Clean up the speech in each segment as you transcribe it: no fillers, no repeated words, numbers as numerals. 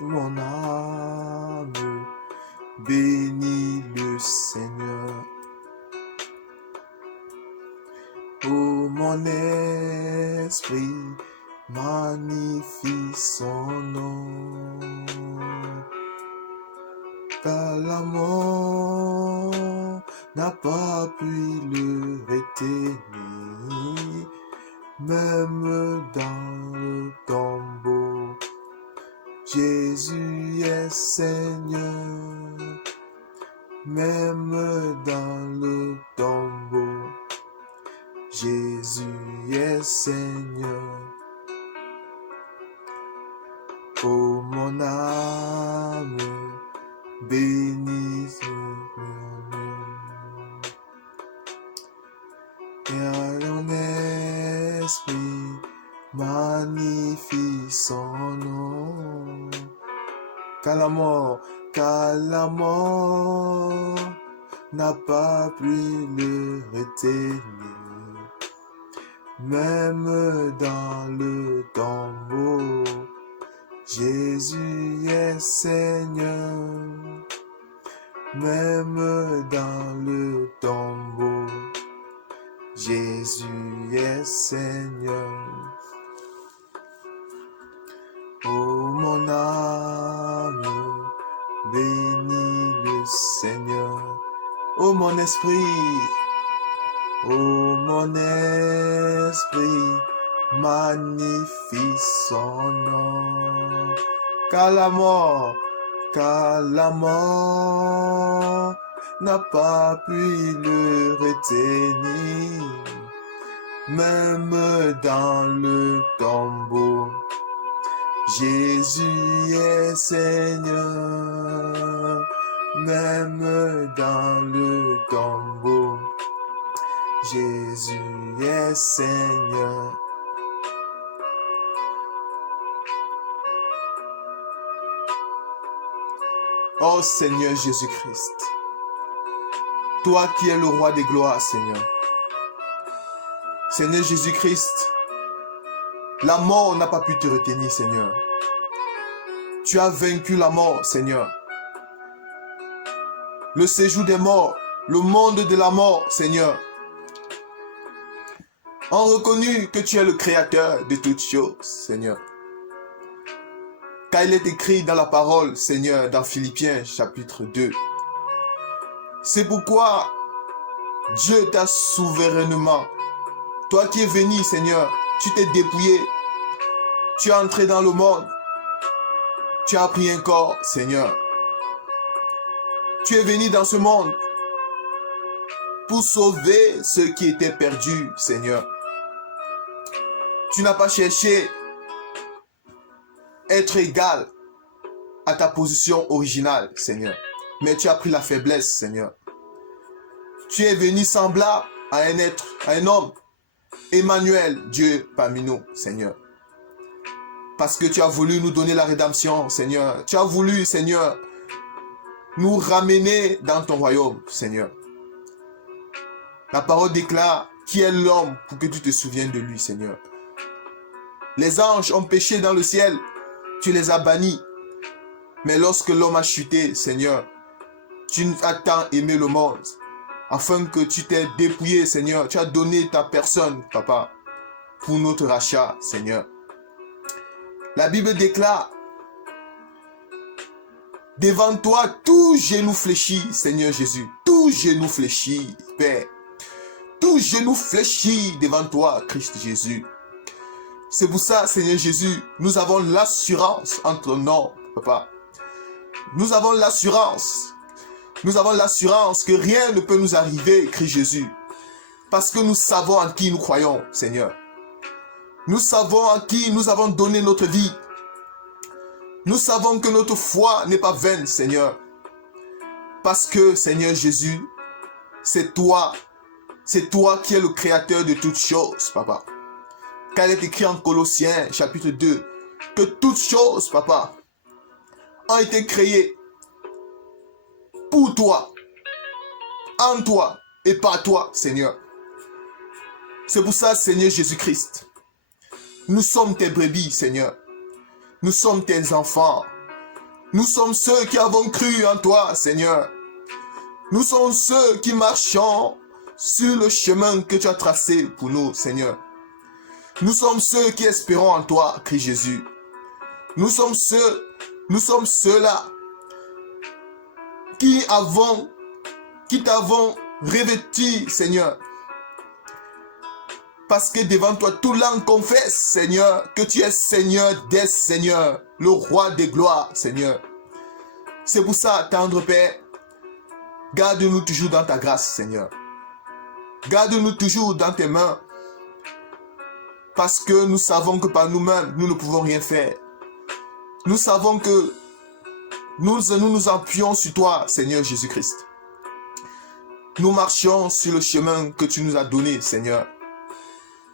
Mon âme bénit le Seigneur. Oh, mon esprit magnifie son nom. Car la mort n'a pas pu le retenir, même dans le tombeau. Jésus est Seigneur, même dans le tombeau. Jésus est Seigneur. Oh, mon âme bénis son nom. Et mon esprit magnifie son nom. Car la mort n'a pas pu le retenir, même dans le tombeau. Jésus est Seigneur, même dans le tombeau. Jésus est Seigneur. Oh, mon âme bénis le Seigneur. Oh, mon esprit, magnifie son nom. Car la mort n'a pas pu le retenir, même dans le tombeau. Jésus est Seigneur, même dans le tombeau. Jésus est Seigneur. Oh Seigneur Jésus-Christ, toi qui es le roi des gloires, Seigneur. Seigneur Jésus-Christ, la mort n'a pas pu te retenir, Seigneur. Tu as vaincu la mort, Seigneur. Le séjour des morts, le monde de la mort, Seigneur, ont reconnu que tu es le créateur de toutes choses, Seigneur. Car il est écrit dans la parole, Seigneur, dans Philippiens chapitre 2. C'est pourquoi Dieu t'a souverainement, toi qui es venu, Seigneur, tu t'es dépouillé, tu es entré dans le monde, tu as pris un corps, Seigneur. Tu es venu dans ce monde pour sauver ceux qui étaient perdus, Seigneur. Tu n'as pas cherché être égal à ta position originale, Seigneur. Mais tu as pris la faiblesse, Seigneur. Tu es venu semblable à un être, à un homme. Emmanuel, Dieu parmi nous, Seigneur. Parce que tu as voulu nous donner la rédemption, Seigneur. Tu as voulu, Seigneur, nous ramener dans ton royaume, Seigneur. La parole déclare, qui est l'homme pour que tu te souviennes de lui, Seigneur. Les anges ont péché dans le ciel, tu les as bannis. Mais lorsque l'homme a chuté, Seigneur, tu as tant aimé le monde, afin que tu t'es dépouillé, Seigneur. Tu as donné ta personne, Papa, pour notre rachat, Seigneur. La Bible déclare, devant toi, tout genou fléchit, Seigneur Jésus. Tout genou fléchit, Père. Tout genou fléchit devant toi, Christ Jésus. C'est pour ça, Seigneur Jésus, nous avons l'assurance en ton nom, Papa. Nous avons l'assurance que rien ne peut nous arriver, Christ Jésus. Parce que nous savons en qui nous croyons, Seigneur. Nous savons en qui nous avons donné notre vie. Nous savons que notre foi n'est pas vaine, Seigneur. Parce que, Seigneur Jésus, c'est toi qui es le créateur de toutes choses, Papa. Car il est écrit en Colossiens, chapitre 2, que toutes choses, Papa, ont été créées pour toi, en toi et par toi, Seigneur. C'est pour ça, Seigneur Jésus-Christ, nous sommes tes brebis, Seigneur. Nous sommes tes enfants. Nous sommes ceux qui avons cru en toi, Seigneur. Nous sommes ceux qui marchons sur le chemin que tu as tracé pour nous, Seigneur. Nous sommes ceux qui espérons en toi, Christ Jésus. Nous sommes ceux-là qui t'avons revêtu, Seigneur. Parce que devant toi, tout langue confesse, Seigneur, que tu es Seigneur des Seigneurs, le roi des gloires, Seigneur. C'est pour ça, tendre Père, garde-nous toujours dans ta grâce, Seigneur. Garde-nous toujours dans tes mains. Parce que nous savons que par nous-mêmes, nous ne pouvons rien faire. Nous savons que nous appuyons sur toi, Seigneur Jésus-Christ. Nous marchons sur le chemin que tu nous as donné, Seigneur.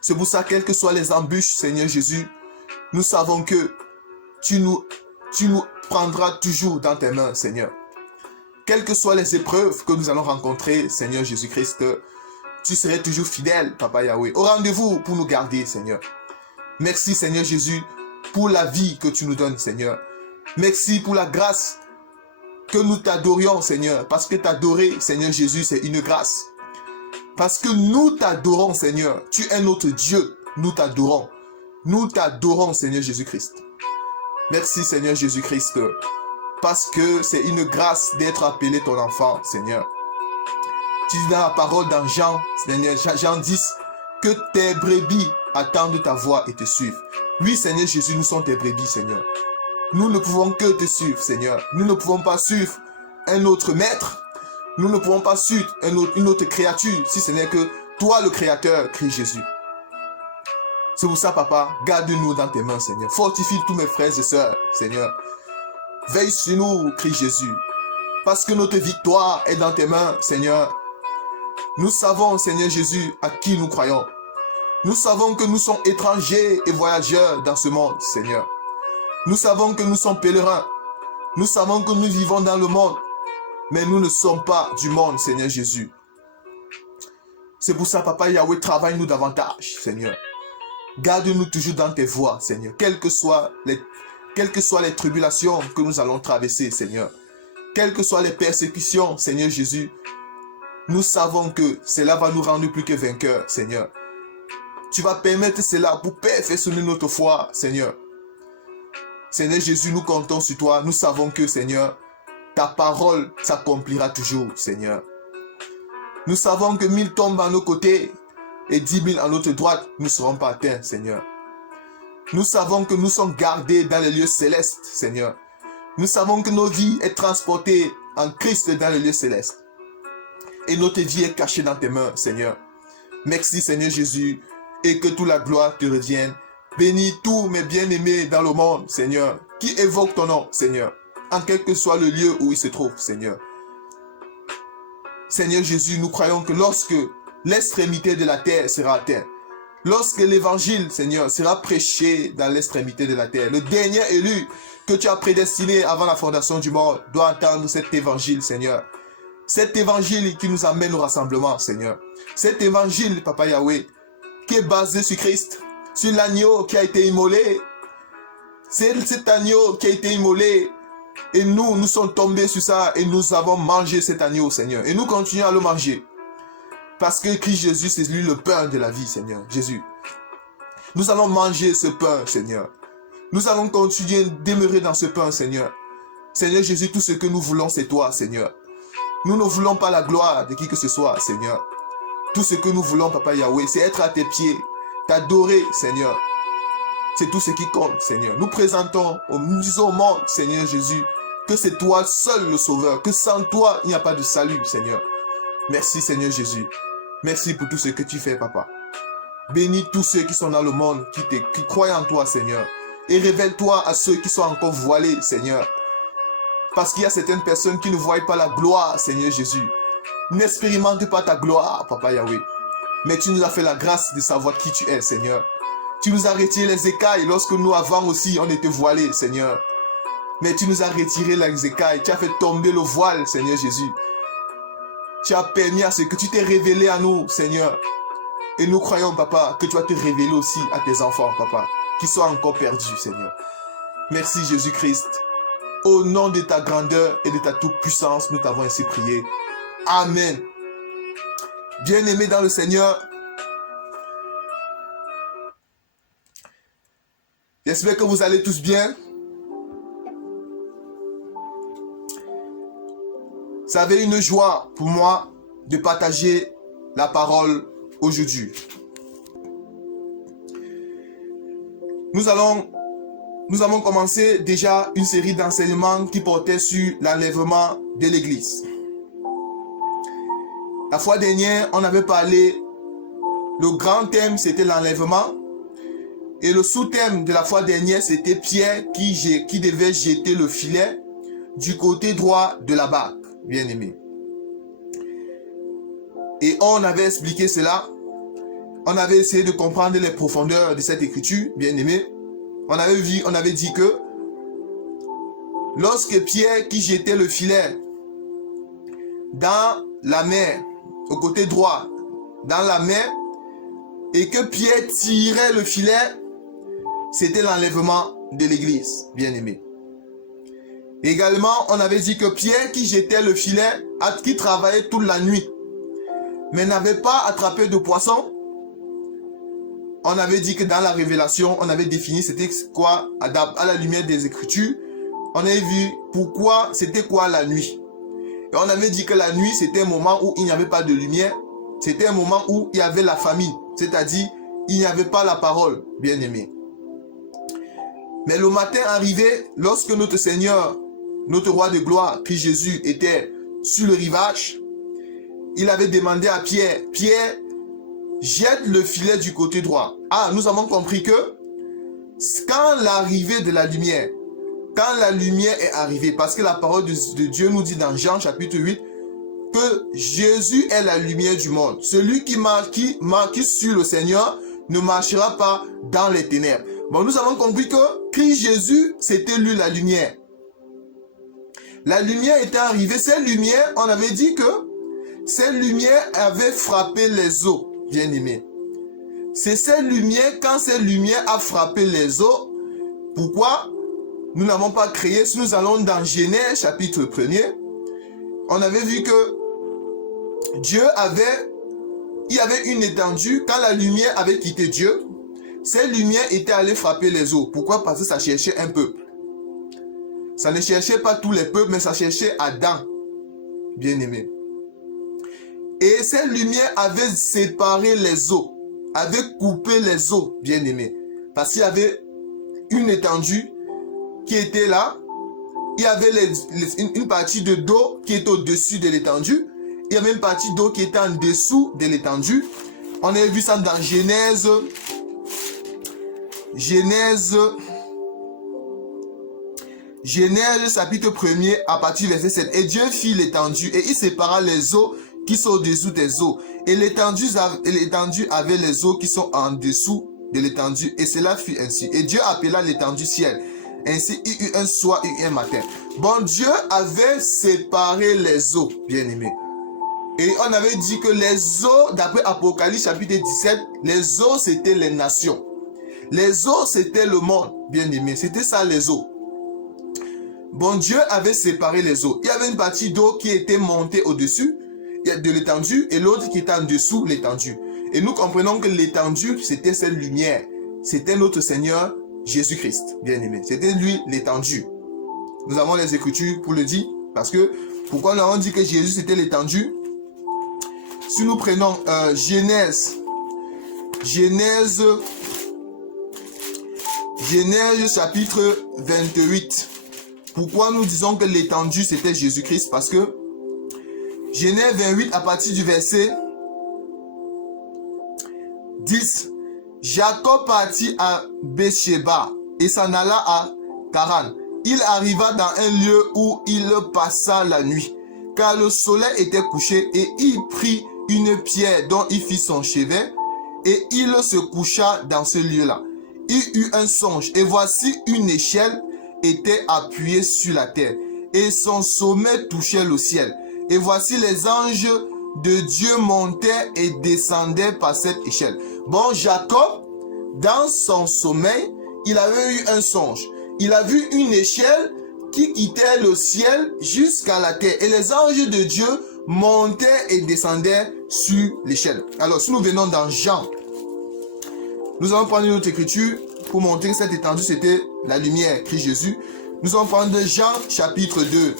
C'est pour ça, quelles que soient les embûches, Seigneur Jésus, nous savons que tu nous prendras toujours dans tes mains, Seigneur. Quelles que soient les épreuves que nous allons rencontrer, Seigneur Jésus-Christ, tu serais toujours fidèle, Papa Yahweh, au rendez-vous pour nous garder, Seigneur. Merci, Seigneur Jésus, pour la vie que tu nous donnes, Seigneur. Merci pour la grâce que nous t'adorions, Seigneur, parce que t'adorer, Seigneur Jésus, c'est une grâce. Parce que nous t'adorons, Seigneur. Tu es notre Dieu. Nous t'adorons. Nous t'adorons, Seigneur Jésus-Christ. Merci, Seigneur Jésus-Christ, parce que c'est une grâce d'être appelé ton enfant, Seigneur. Tu dis dans la parole dans Jean, Seigneur, Jean 10, que tes brebis attendent ta voix et te suivent. Oui, Seigneur Jésus, nous sommes tes brebis, Seigneur. Nous ne pouvons que te suivre, Seigneur. Nous ne pouvons pas suivre un autre maître. Nous ne pouvons pas suivre une autre créature, si ce n'est que toi, le Créateur, Christ Jésus. C'est pour ça, Papa, garde-nous dans tes mains, Seigneur. Fortifie tous mes frères et sœurs, Seigneur. Veille sur nous, Christ Jésus. Parce que notre victoire est dans tes mains, Seigneur. Nous savons, Seigneur Jésus, à qui nous croyons. Nous savons que nous sommes étrangers et voyageurs dans ce monde, Seigneur. Nous savons que nous sommes pèlerins. Nous savons que nous vivons dans le monde. Mais nous ne sommes pas du monde, Seigneur Jésus. C'est pour ça, Papa Yahweh, travaille-nous davantage, Seigneur. Garde-nous toujours dans tes voies, Seigneur. Quelles que soient les tribulations que nous allons traverser, Seigneur. Quelles que soient les persécutions, Seigneur Jésus. Nous savons que cela va nous rendre plus que vainqueurs, Seigneur. Tu vas permettre cela pour perfectionner notre foi, Seigneur. Seigneur Jésus, nous comptons sur toi. Nous savons que, Seigneur, ta parole s'accomplira toujours, Seigneur. Nous savons que 1000 tombent à nos côtés et 10 000 à notre droite ne seront pas atteints, Seigneur. Nous savons que nous sommes gardés dans les lieux célestes, Seigneur. Nous savons que nos vies sont transportées en Christ dans les lieux célestes. Et notre vie est cachée dans tes mains, Seigneur. Merci, Seigneur Jésus, et que toute la gloire te revienne. Bénis tous mes bien-aimés dans le monde, Seigneur, qui évoquent ton nom, Seigneur, en quel que soit le lieu où ils se trouvent, Seigneur. Seigneur Jésus, nous croyons que lorsque l'extrémité de la terre sera atteinte, lorsque l'évangile, Seigneur, sera prêché dans l'extrémité de la terre, le dernier élu que tu as prédestiné avant la fondation du monde doit entendre cet évangile, Seigneur. Cet évangile qui nous amène au rassemblement, Seigneur. Cet évangile, Papa Yahweh, qui est basé sur Christ, sur l'agneau qui a été immolé. C'est cet agneau qui a été immolé. Et nous sommes tombés sur ça et nous avons mangé cet agneau, Seigneur. Et nous continuons à le manger. Parce que Christ Jésus, c'est lui le pain de la vie, Seigneur. Jésus. Nous allons manger ce pain, Seigneur. Nous allons continuer à demeurer dans ce pain, Seigneur. Seigneur Jésus, tout ce que nous voulons, c'est toi, Seigneur. Nous ne voulons pas la gloire de qui que ce soit, Seigneur. Tout ce que nous voulons, Papa Yahweh, c'est être à tes pieds, t'adorer, Seigneur. C'est tout ce qui compte, Seigneur. Nous présentons, nous disons au monde, Seigneur Jésus, que c'est toi seul le Sauveur, que sans toi, il n'y a pas de salut, Seigneur. Merci, Seigneur Jésus. Merci pour tout ce que tu fais, Papa. Bénis tous ceux qui sont dans le monde, qui croient en toi, Seigneur. Et révèle-toi à ceux qui sont encore voilés, Seigneur. Parce qu'il y a certaines personnes qui ne voient pas la gloire, Seigneur Jésus. N'expérimente pas ta gloire, Papa Yahweh. Mais tu nous as fait la grâce de savoir qui tu es, Seigneur. Tu nous as retiré les écailles lorsque nous avant aussi on était voilés, Seigneur. Mais tu nous as retiré les écailles. Tu as fait tomber le voile, Seigneur Jésus. Tu as permis à ce que tu t'es révélé à nous, Seigneur. Et nous croyons, Papa, que tu vas te révéler aussi à tes enfants, Papa, qui sont encore perdus, Seigneur. Merci, Jésus-Christ. Au nom de ta grandeur et de ta toute-puissance, nous t'avons ainsi prié. Amen. Bien-aimés dans le Seigneur, j'espère que vous allez tous bien. Ça avait une joie pour moi de partager la parole aujourd'hui. Nous avons commencé déjà une série d'enseignements qui portait sur l'enlèvement de l'Église. La fois dernière, on avait parlé, le grand thème c'était l'enlèvement. Et le sous-thème de la fois dernière, c'était Pierre qui devait jeter le filet du côté droit de la barque, bien aimé. Et on avait expliqué cela. On avait essayé de comprendre les profondeurs de cette écriture, bien aimé. On avait dit que lorsque Pierre qui jetait le filet dans la mer, au côté droit, dans la mer, et que Pierre tirait le filet, c'était l'enlèvement de l'Église, bien aimé. Également, on avait dit que Pierre qui jetait le filet, qui travaillait toute la nuit, mais n'avait pas attrapé de poisson. On avait dit que dans la révélation, on avait défini c'était quoi, à la lumière des Écritures. On avait vu pourquoi, c'était quoi la nuit. Et on avait dit que la nuit, c'était un moment où il n'y avait pas de lumière. C'était un moment où il y avait la famine. C'est-à-dire, il n'y avait pas la parole, bien aimé. Mais le matin arrivé, lorsque notre Seigneur, notre roi de gloire, Christ Jésus, était sur le rivage, il avait demandé à Pierre, Pierre, jette le filet du côté droit. Ah, nous avons compris que quand l'arrivée de la lumière, quand la lumière est arrivée, parce que la parole de Dieu nous dit dans Jean chapitre 8, que Jésus est la lumière du monde. Celui qui marche sur le Seigneur ne marchera pas dans les ténèbres. Bon, nous avons compris que Christ Jésus, c'était lui la lumière. La lumière était arrivée. Cette lumière, on avait dit que cette lumière avait frappé les eaux, bien aimés. C'est cette lumière, quand cette lumière a frappé les eaux, pourquoi nous n'avons pas créé, si nous allons dans Genèse chapitre 1er, on avait vu que Dieu il y avait une étendue, quand la lumière avait quitté Dieu, cette lumière était allée frapper les eaux. Pourquoi? Parce que ça cherchait un peuple. Ça ne cherchait pas tous les peuples, mais ça cherchait Adam, bien aimé. Et cette lumière avait séparé les eaux, avait coupé les eaux, bien aimé. Parce qu'il y avait une étendue qui était là. Il y avait une partie d'eau qui était au-dessus de l'étendue. Il y avait une partie d'eau qui était en dessous de l'étendue. On avait vu ça dans Genèse chapitre 1er à partir du verset 7. Et Dieu fit l'étendue et il sépara les eaux qui sont au-dessous des eaux. Et l'étendue avait les eaux qui sont en dessous de l'étendue. Et cela fut ainsi. Et Dieu appela l'étendue ciel. Ainsi, il y eut un soir et un matin. Bon, Dieu avait séparé les eaux, bien aimés. Et on avait dit que les eaux, d'après Apocalypse chapitre 17, les eaux c'était les nations. Les eaux c'était le monde, bien aimé. C'était ça les eaux. Bon, Dieu avait séparé les eaux. Il y avait une partie d'eau qui était montée au-dessus de l'étendue et l'autre qui était en dessous l'étendue. Et nous comprenons que l'étendue, c'était cette lumière. C'était notre Seigneur Jésus-Christ, bien aimé. C'était lui l'étendue. Nous avons les Écritures pour le dire. Parce que, pourquoi nous avons dit que Jésus c'était l'étendue? Si nous prenons Genèse chapitre 28. Pourquoi nous disons que l'étendue c'était Jésus-Christ? Parce que Genèse 28 à partir du verset 10. Jacob partit à Beersheba et s'en alla à Charan. Il arriva dans un lieu où il passa la nuit, car le soleil était couché, et il prit une pierre dont il fit son chevet, et il se coucha dans ce lieu-là. Il eut un songe, et voici une échelle était appuyée sur la terre, et son sommet touchait le ciel. Et voici les anges de Dieu montaient et descendaient par cette échelle. Bon, Jacob, dans son sommeil, il avait eu un songe. Il a vu une échelle qui quittait le ciel jusqu'à la terre. Et les anges de Dieu montaient et descendaient sur l'échelle. Alors, si nous venons dans Jean, nous allons prendre une autre écriture pour montrer que cette étendue, c'était la lumière, Christ Jésus. Nous allons prendre Jean chapitre 2.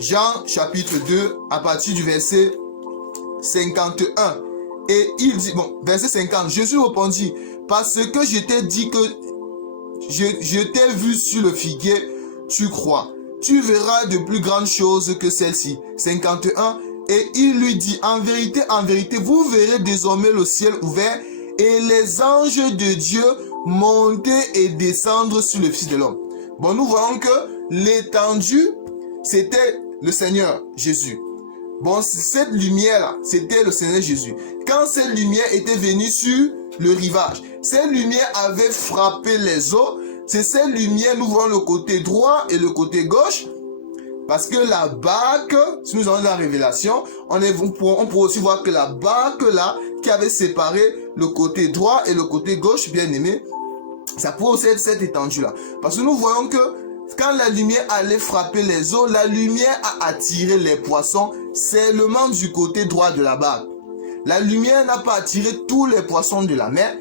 Jean chapitre 2, à partir du verset 51. Et il dit, bon, verset 50, Jésus répondit, parce que je t'ai dit que je t'ai vu sur le figuier, tu crois. Tu verras de plus grandes choses que celle-ci. 51. Et il lui dit, en vérité, vous verrez désormais le ciel ouvert et les anges de Dieu monter et descendre sur le Fils de l'homme. Bon, nous voyons que l'étendue, c'était le Seigneur Jésus. Bon, cette lumière-là, c'était le Seigneur Jésus. Quand cette lumière était venue sur le rivage, cette lumière avait frappé les eaux. C'est cette lumière, nous voyons le côté droit et le côté gauche. Parce que la barque, si nous avons dans la révélation, on pourrait aussi voir que la barque là, qui avait séparé le côté droit et le côté gauche, bien aimé, ça pourrait aussi être cette étendue-là. Parce que nous voyons que quand la lumière allait frapper les eaux, la lumière a attiré les poissons seulement du côté droit de la barque. La lumière n'a pas attiré tous les poissons de la mer.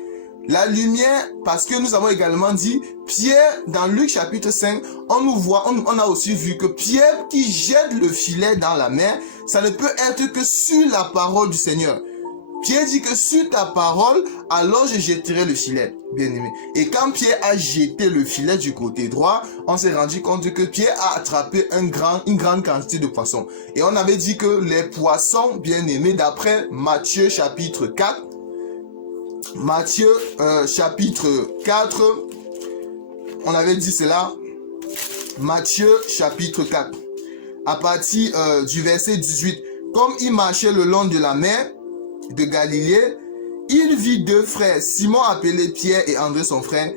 La lumière, parce que nous avons également dit, Pierre, dans Luc chapitre 5, on a aussi vu que Pierre qui jette le filet dans la mer, ça ne peut être que sur la parole du Seigneur. Pierre dit que sur ta parole, alors je jetterai le filet, bien aimé. Et quand Pierre a jeté le filet du côté droit, on s'est rendu compte que Pierre a attrapé une grande quantité de poissons. Et on avait dit que les poissons, bien aimés, d'après Matthieu chapitre 4, Matthieu chapitre 4, on avait dit cela, Matthieu chapitre 4, à partir du verset 18. Comme il marchait le long de la mer de Galilée, il vit deux frères, Simon appelé Pierre et André son frère,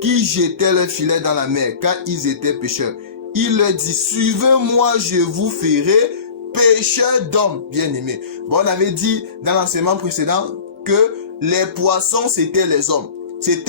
qui jetaient leur filet dans la mer, car ils étaient pêcheurs. Il leur dit, suivez-moi, je vous ferai pêcheurs d'hommes, bien aimés. Bon, on avait dit dans l'enseignement précédent que les poissons, c'était les hommes. Ces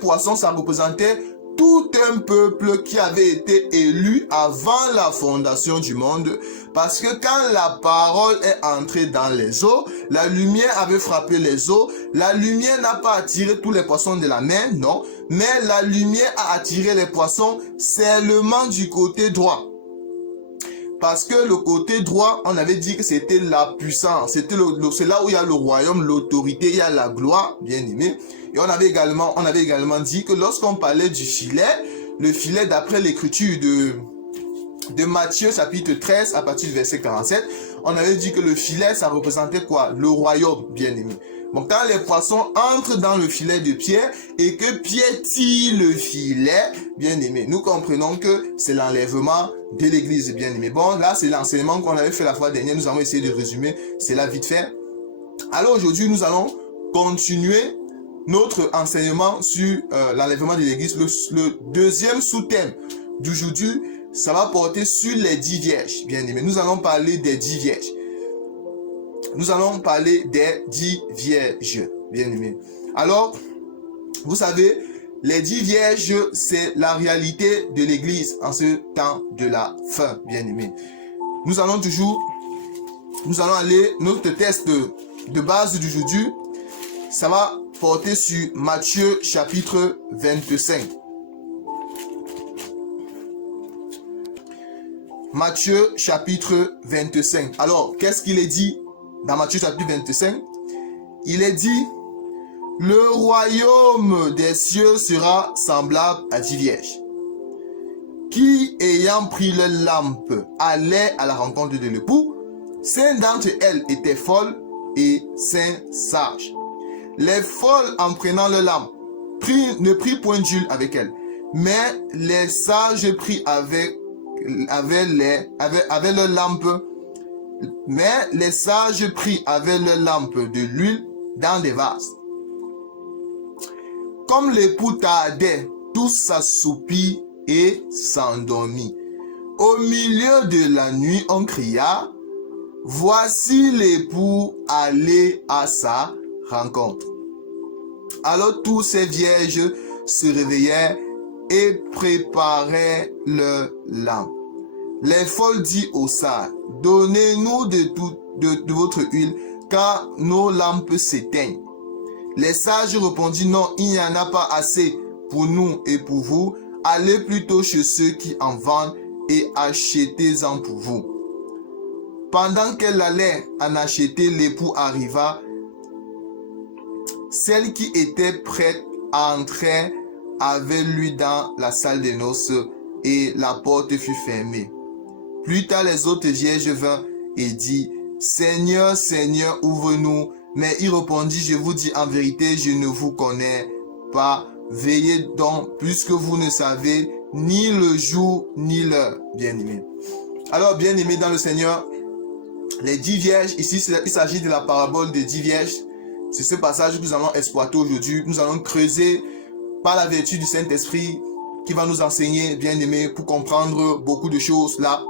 poissons, ça représentait tout un peuple qui avait été élu avant la fondation du monde. Parce que quand la parole est entrée dans les eaux, la lumière avait frappé les eaux. La lumière n'a pas attiré tous les poissons de la mer, non. Mais la lumière a attiré les poissons seulement du côté droit. Parce que le côté droit, on avait dit que c'était la puissance. C'est là où il y a le royaume, l'autorité, il y a la gloire, bien aimé. Et on avait également dit que lorsqu'on parlait du filet, le filet d'après l'écriture de Matthieu chapitre 13 à partir du verset 47, on avait dit que le filet, ça représentait quoi? Le royaume, bien aimé. Donc quand les poissons entrent dans le filet de Pierre et que Pierre tire le filet, bien aimé, nous comprenons que c'est l'enlèvement de l'église, bien aimé. Bon, là c'est l'enseignement qu'on avait fait la fois dernière, nous allons essayer de résumer cela vite fait. Alors aujourd'hui, nous allons continuer notre enseignement sur l'enlèvement de l'église. Le deuxième sous-thème d'aujourd'hui, ça va porter sur les 10 vierges, bien aimé. Nous allons parler des 10 vierges. Nous allons parler des 10 vierges, bien aimés. Alors, vous savez, les 10 vierges, c'est la réalité de l'église en ce temps de la fin, bien aimés. Nous allons aller, notre texte de base d'aujourd'hui, ça va porter sur Matthieu chapitre 25. Matthieu chapitre 25. Alors, qu'est-ce qu'il est dit dans Matthieu chapitre 25? Il est dit, le royaume des cieux sera semblable à 10 vierges, qui, ayant pris leur lampe, allaient à la rencontre de l'époux. 5 d'entre elles étaient folles et 5 sages. Les folles, en prenant leur lampe, ne prirent point d'huile avec elles, mais les sages prirent avec leur lampe, mais les sages prirent avec leur lampe de l'huile dans des vases. Comme l'époux tardait, tous s'assoupirent et s'endormirent. Au milieu de la nuit, on cria, voici l'époux, allez à sa rencontre. Alors tous ces vierges se réveillèrent et préparèrent leur lampe. Les folles dirent aux sages, donnez-nous de votre huile, car nos lampes s'éteignent. Les sages répondirent, non, il n'y en a pas assez pour nous et pour vous. Allez plutôt chez ceux qui en vendent et achetez-en pour vous. Pendant qu'elle allait en acheter, l'époux arriva. Celle qui était prête à entrer avec lui dans la salle des noces et la porte fut fermée. Plus tard, les autres vierges vinrent et dirent, Seigneur, Seigneur, ouvre-nous. Mais il répondit, je vous dis en vérité, je ne vous connais pas. Veillez donc, puisque vous ne savez ni le jour ni l'heure, bien-aimés. Alors, bien-aimés dans le Seigneur, les 10 vierges, ici, il s'agit de la parabole des 10 vierges. C'est ce passage que nous allons exploiter aujourd'hui. Nous allons creuser par la vertu du Saint-Esprit qui va nous enseigner, bien-aimés, pour comprendre beaucoup de choses là.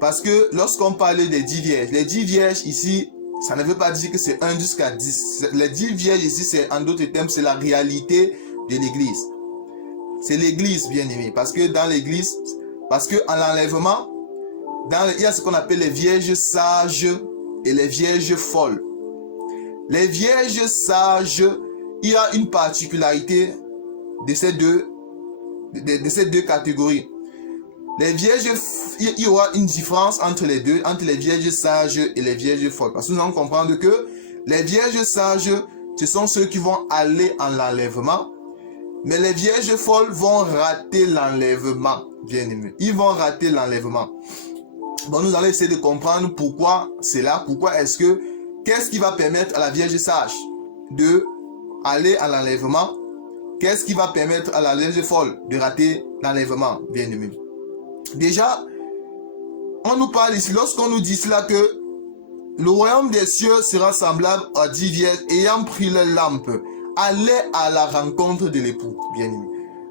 Parce que lorsqu'on parle des 10 vierges, les 10 vierges ici, ça ne veut pas dire que c'est 1 jusqu'à 10. Les 10 vierges ici, c'est en d'autres termes, c'est la réalité de l'église. C'est l'église, bien-aimé. Parce que dans l'église, parce que en l'enlèvement, il y a ce qu'on appelle les vierges sages et les vierges folles. Les vierges sages, il y a une particularité de ces deux catégories. Les vierges, il y aura une différence entre les deux, entre les vierges sages et les vierges folles. Parce que nous allons comprendre que les vierges sages, ce sont ceux qui vont aller en l'enlèvement. Mais les vierges folles vont rater l'enlèvement, bien aimé. Ils vont rater l'enlèvement. Bon, nous allons essayer de comprendre pourquoi c'est là. Pourquoi est-ce que, qu'est-ce qui va permettre à la vierge sage de aller à l'enlèvement? Qu'est-ce qui va permettre à la vierge folle de rater l'enlèvement, bien aimé? Déjà, on nous parle ici, lorsqu'on nous dit cela, que le royaume des cieux sera semblable à 10 vierges ayant pris leur lampe, allaient à la rencontre de l'époux, bien aimé.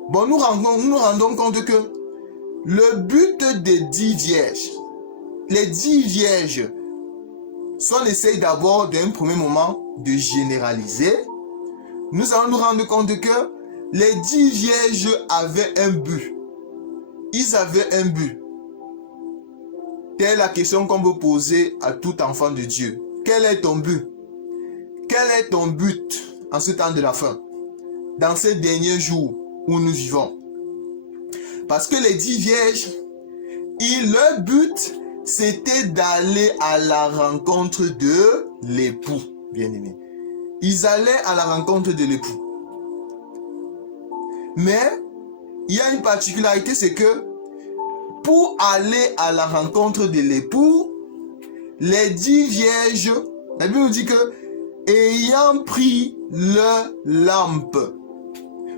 Bon, nous nous rendons compte que le but des 10 vierges, les 10 vierges, soit on essaye d'abord d'un premier moment de généraliser, nous allons nous rendre compte que les 10 vierges avaient un but. Ils avaient un but. Telle est la question qu'on peut poser à tout enfant de Dieu. Quel est ton but? Quel est ton but en ce temps de la fin? Dans ces derniers jours où nous vivons. Parce que les 10 vierges, leur but, c'était d'aller à la rencontre de l'époux, bien-aimé. Ils allaient à la rencontre de l'époux. Mais, il y a une particularité, c'est que pour aller à la rencontre de l'époux, les 10 vierges, la Bible nous dit que, ayant pris leur lampe.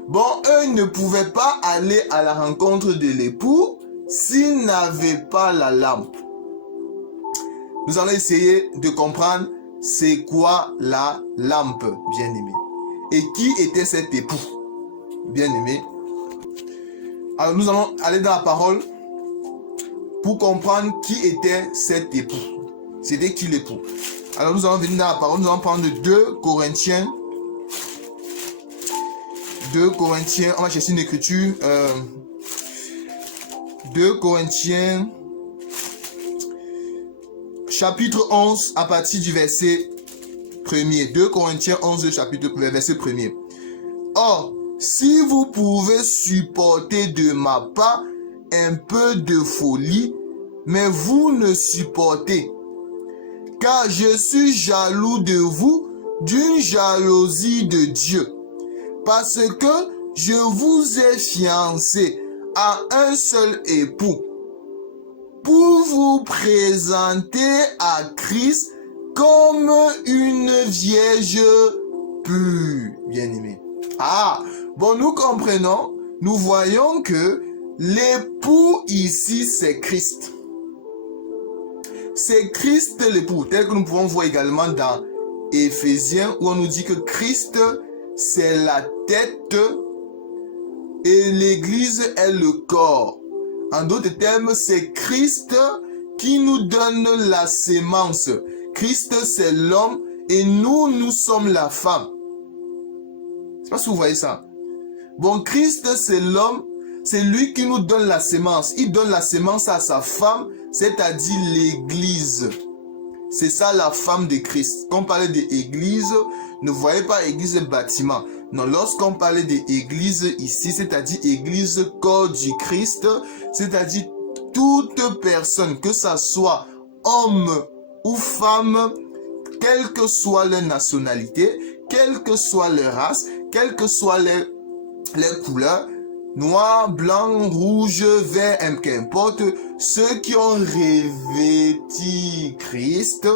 Bon, eux ne pouvaient pas aller à la rencontre de l'époux s'ils n'avaient pas la lampe. Nous allons essayer de comprendre c'est quoi la lampe, bien-aimé. Et qui était cet époux, bien-aimé. Alors nous allons aller dans la parole pour comprendre qui était cet époux. C'était qui l'époux? Alors nous allons venir dans la parole, nous allons prendre 2 Corinthiens. 2 Corinthiens, on va chercher une écriture. 2 Corinthiens, chapitre 11, à partir du verset 1er. 2 Corinthiens 11, chapitre verset 1er. Or, si vous pouvez supporter de ma part un peu de folie, mais vous ne supportez, car je suis jaloux de vous d'une jalousie de Dieu, parce que je vous ai fiancé à un seul époux, pour vous présenter à Christ comme une vierge pure, bien-aimée. Ah, bon, nous comprenons, nous voyons que l'époux ici, c'est Christ. C'est Christ l'époux, tel que nous pouvons voir également dans Éphésiens, où on nous dit que Christ, c'est la tête et l'Église est le corps. En d'autres termes, c'est Christ qui nous donne la sémence. Christ, c'est l'homme et nous sommes la femme. Je ne sais pas si vous voyez ça. Bon, Christ, c'est l'homme, c'est lui qui nous donne la sémence. Il donne la sémence à sa femme, c'est-à-dire l'Église. C'est ça la femme de Christ. Quand on parlait d'église, ne voyez pas église bâtiment. Non, lorsqu'on parlait d'église ici, c'est-à-dire église corps du Christ, c'est-à-dire toute personne, que ça soit homme ou femme, quelle que soit leur nationalité, quelle que soit leur race, quelles que soient les couleurs, noir, blanc, rouge, vert, qu'importe, ceux qui ont revêtu Christ,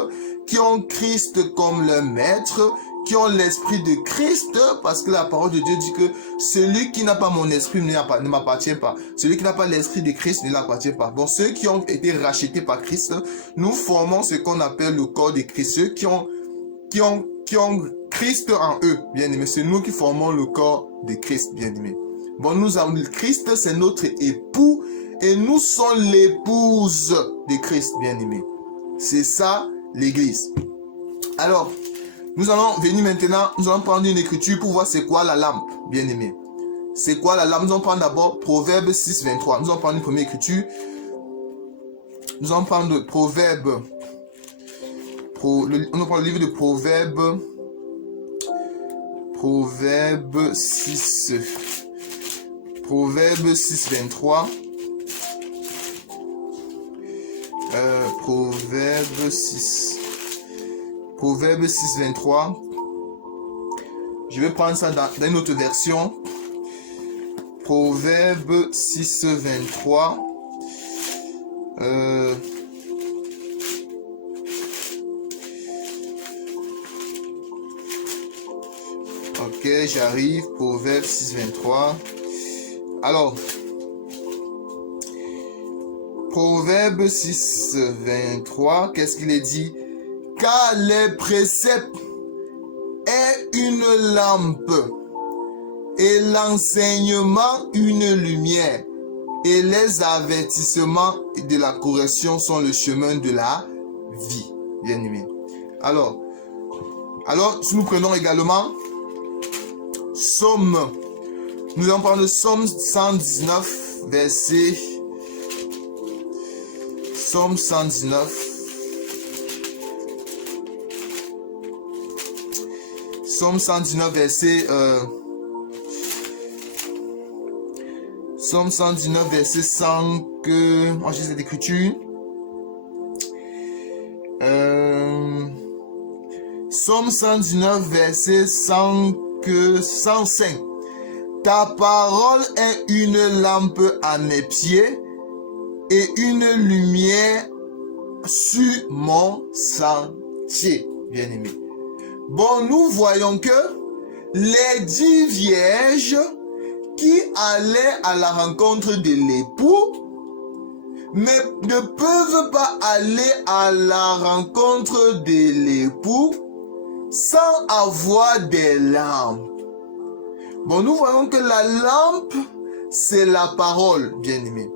qui ont Christ comme leur maître, qui ont l'esprit de Christ, parce que la parole de Dieu dit que celui qui n'a pas mon esprit ne m'appartient pas. Celui qui n'a pas l'esprit de Christ ne l'appartient pas. Bon, ceux qui ont été rachetés par Christ, nous formons ce qu'on appelle le corps de Christ. Ceux qui ont Christ en eux, bien aimé. C'est nous qui formons le corps de Christ, bien aimé. Bon, nous avons Christ, c'est notre époux et nous sommes l'épouse de Christ, bien-aimé. C'est ça, l'église. Alors, nous allons venir maintenant, nous allons prendre une écriture pour voir c'est quoi la lampe, bien-aimé. C'est quoi la lampe? Nous allons prendre d'abord Proverbe 6, 23. Nous allons prendre une première écriture. Nous allons prendre Proverbe. On va prendre le livre de Proverbe. Proverbe 6. Proverbe 6, 23. Proverbe 6. Proverbe 6, 23. Je vais prendre ça dans une autre version. Proverbe 6, 23. Ok, j'arrive. Proverbe 6, 23. Alors, Proverbe 6, 23, qu'est-ce qu'il est dit? Car les préceptes est une lampe et l'enseignement une lumière et les avertissements de la correction sont le chemin de la vie. Bien aimé. Alors, si nous prenons également Somme, nous allons prendre Somme 119, verset. Somme 119. Somme 119, verset. Somme 119, verset 5. Moi, j'ai cette écriture. Somme 119, verset 105. Ta parole est une lampe à mes pieds et une lumière sur mon sentier, bien-aimé. Bon, nous voyons que les 10 vierges qui allaient à la rencontre de l'époux, mais ne peuvent pas aller à la rencontre de l'époux sans avoir des lampes. Bon, nous voyons que la lampe, c'est la parole, bien-aimé.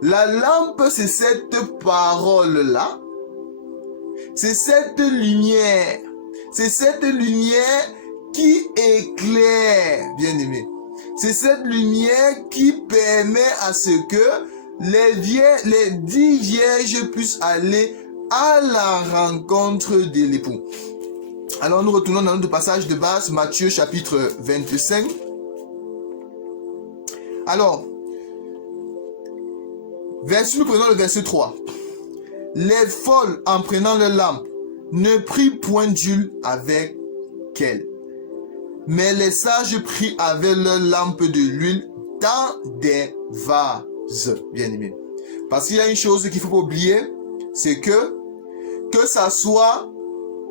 La lampe, c'est cette parole-là. C'est cette lumière. C'est cette lumière qui éclaire, bien-aimé. C'est cette lumière qui permet à ce que les 10 vierges puissent aller à la rencontre de l'époux. Alors nous retournons dans notre passage de base, Matthieu chapitre 25. Alors, nous prenons le verset 3. Les folles, en prenant leur lampe, ne prirent point d'huile avec elle. Mais les sages prirent avec leur lampe de l'huile dans des vases, bien aimés. Parce qu'il y a une chose qu'il ne faut pas oublier, c'est que ça soit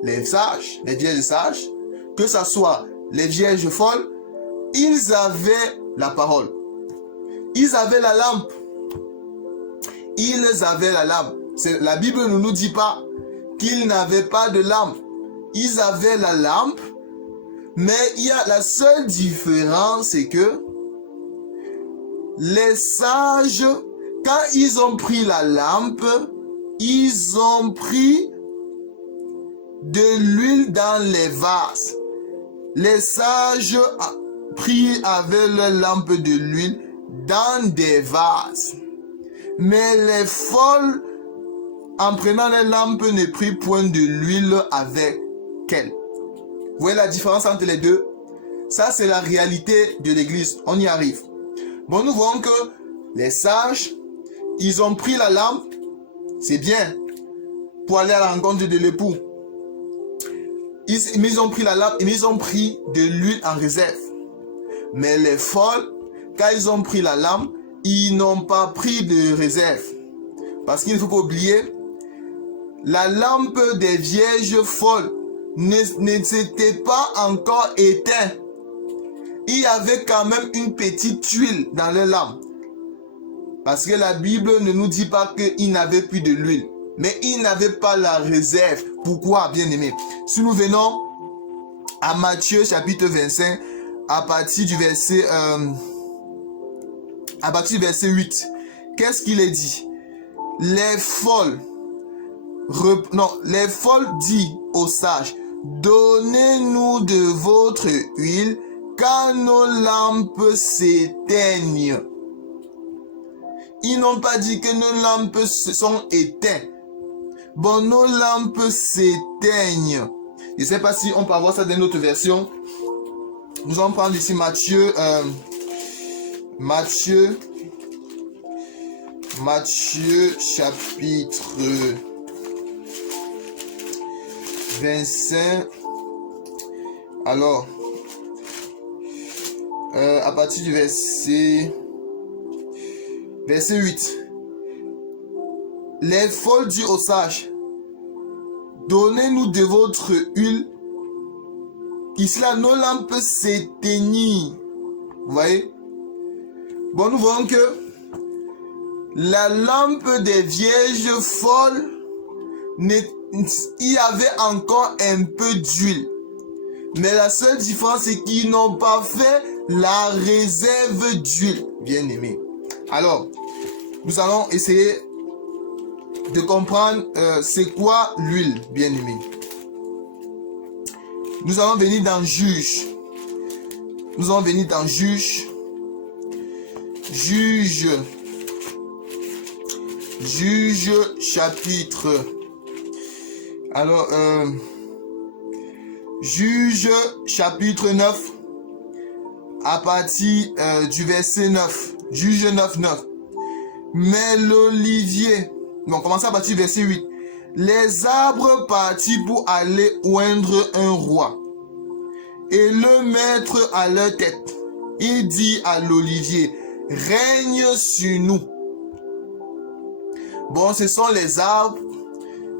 les sages, les vierges sages, que ça soit les vierges folles, ils avaient la parole. Ils avaient la lampe. Ils avaient la lampe. La Bible ne nous dit pas qu'ils n'avaient pas de lampe. Ils avaient la lampe, mais il y a la seule différence, c'est que les sages, quand ils ont pris la lampe, ils ont pris de l'huile dans les vases. Les sages prirent avec leur lampe de l'huile dans des vases. Mais les folles, en prenant les lampes, ne prirent point de l'huile avec elles. Vous voyez la différence entre les deux? Ça, c'est la réalité de l'église. On y arrive. Bon, nous voyons que les sages, ils ont pris la lampe, c'est bien, pour aller à la rencontre de l'époux. Ils ont pris la lampe et ils ont pris de l'huile en réserve. Mais les folles, quand ils ont pris la lampe, ils n'ont pas pris de réserve. Parce qu'il ne faut pas oublier, la lampe des vierges folles ne s'était pas encore éteinte. Il y avait quand même une petite huile dans les lampes. Parce que la Bible ne nous dit pas qu'ils n'avaient plus de l'huile. Mais ils n'avaient pas la réserve. Pourquoi, bien aimé? Si nous venons à Matthieu chapitre 25, à partir du verset 8, qu'est-ce qu'il est dit? Les folles disent aux sages, donnez-nous de votre huile, car nos lampes s'éteignent. Ils n'ont pas dit que nos lampes se sont éteintes. Bon, nos lampes s'éteignent. Je ne sais pas si on peut avoir ça dans une autre version. Nous allons prendre ici Matthieu chapitre 25. Alors, à partir du verset 8. Les folles disent aux sages, donnez-nous de votre huile. Ici là, nos lampes s'éteignent. Vous voyez? Bon, nous voyons que la lampe des vierges folles, il y avait encore un peu d'huile. Mais la seule différence, c'est qu'ils n'ont pas fait la réserve d'huile, bien aimé. Alors, nous allons essayer de comprendre c'est quoi l'huile, bien aimé. Nous allons venir dans Juge. Nous allons venir dans Juge. Juge chapitre. Alors, Juge chapitre 9. À partir du verset 9. Juge 9, 9. Mais l'olivier. Donc, commençons à partir du verset 8. Les arbres partirent pour aller oindre un roi et le mettre à leur tête. Il dit à l'olivier, règne sur nous. Bon, ce sont les arbres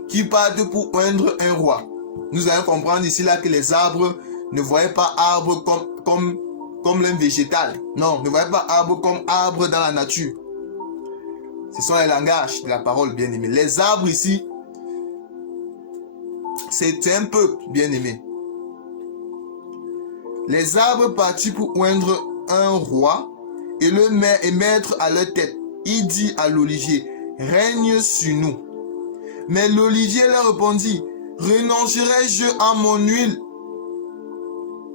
qui partent pour oindre un roi. Nous allons comprendre ici là que les arbres ne voyaient pas arbre comme un végétal. Non, ne voyaient pas arbre comme arbre dans la nature. Ce sont les langages de la parole, bien aimé. Les arbres ici, c'est un peuple, bien aimé. Les arbres partirent pour oindre un roi et le mettre à leur tête. Il dit à l'olivier, règne sur nous. Mais l'olivier leur répondit, renoncerai-je à mon huile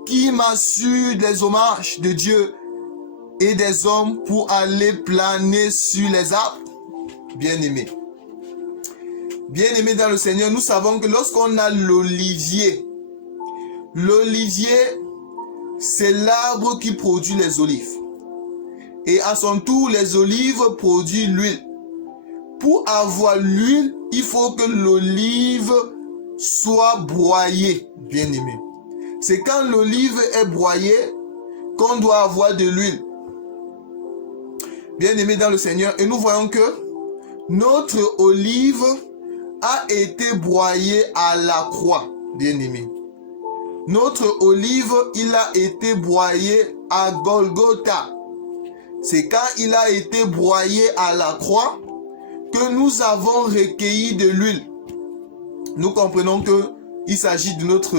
qui m'assure des hommages de Dieu et des hommes pour aller planer sur les arbres? Bien-aimés. Bien-aimés dans le Seigneur, nous savons que lorsqu'on a l'olivier, c'est l'arbre qui produit les olives. Et à son tour, les olives produisent l'huile. Pour avoir l'huile, il faut que l'olive soit broyée, bien-aimé. C'est quand l'olive est broyée qu'on doit avoir de l'huile. Bien-aimé dans le Seigneur, et nous voyons que notre olive a été broyée à la croix, bien-aimé. Notre olive, il a été broyé à Golgotha. C'est quand il a été broyé à la croix que nous avons recueilli de l'huile. Nous comprenons que il s'agit de notre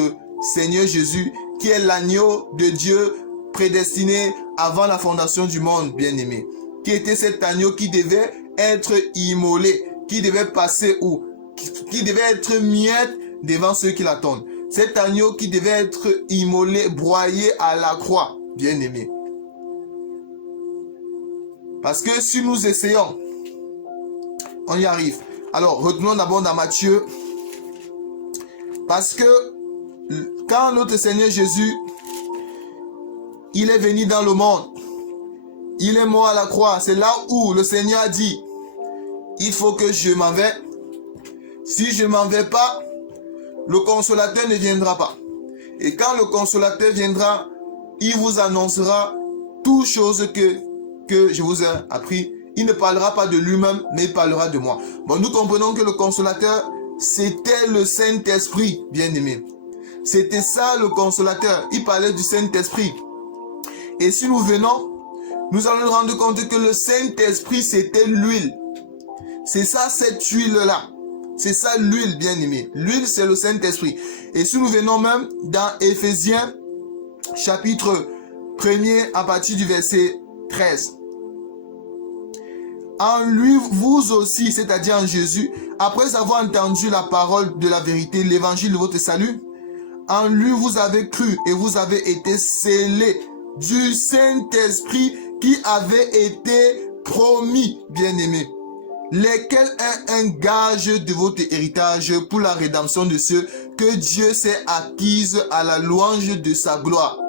Seigneur Jésus qui est l'agneau de Dieu prédestiné avant la fondation du monde, bien-aimé. Qui était cet agneau qui devait être immolé, qui devait passer où? Qui devait être miette devant ceux qui l'attendent. Cet agneau qui devait être immolé, broyé à la croix. bien-aimés. Parce que si nous essayons, on y arrive. Alors, retenons d'abord dans Matthieu. Parce que quand notre Seigneur Jésus, il est venu dans le monde, il est mort à la croix, c'est là où le Seigneur a dit, il faut que je m'en vais. Si je ne m'en vais pas, le consolateur ne viendra pas. Et quand le consolateur viendra, il vous annoncera toutes choses que je vous ai appris. Il ne parlera pas de lui-même, mais il parlera de moi. Bon, nous comprenons que le consolateur, c'était le Saint-Esprit, bien-aimé. C'était ça le consolateur. Il parlait du Saint-Esprit. Et si nous venons, nous allons nous rendre compte que le Saint-Esprit, c'était l'huile. C'est ça, cette huile-là. C'est ça l'huile, bien-aimé. L'huile, c'est le Saint-Esprit. Et si nous venons même dans Éphésiens, chapitre 1er, à partir du verset 13. En lui, vous aussi, c'est-à-dire en Jésus, après avoir entendu la parole de la vérité, l'évangile de votre salut, en lui vous avez cru et vous avez été scellés du Saint-Esprit qui avait été promis, bien-aimés, lesquels est un gage de votre héritage pour la rédemption de ceux que Dieu s'est acquise à la louange de sa gloire.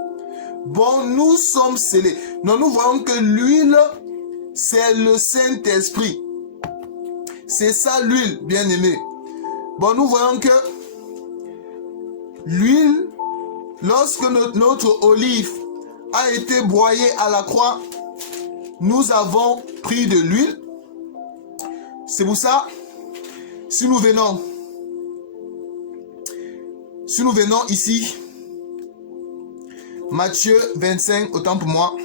Bon, nous sommes scellés. Donc nous voyons que l'huile, c'est le Saint-Esprit. C'est ça l'huile, bien-aimé. Bon, nous voyons que l'huile, lorsque notre olive a été broyée à la croix, nous avons pris de l'huile. C'est pour ça, si nous venons ici, Matthieu 25, autant pour moi,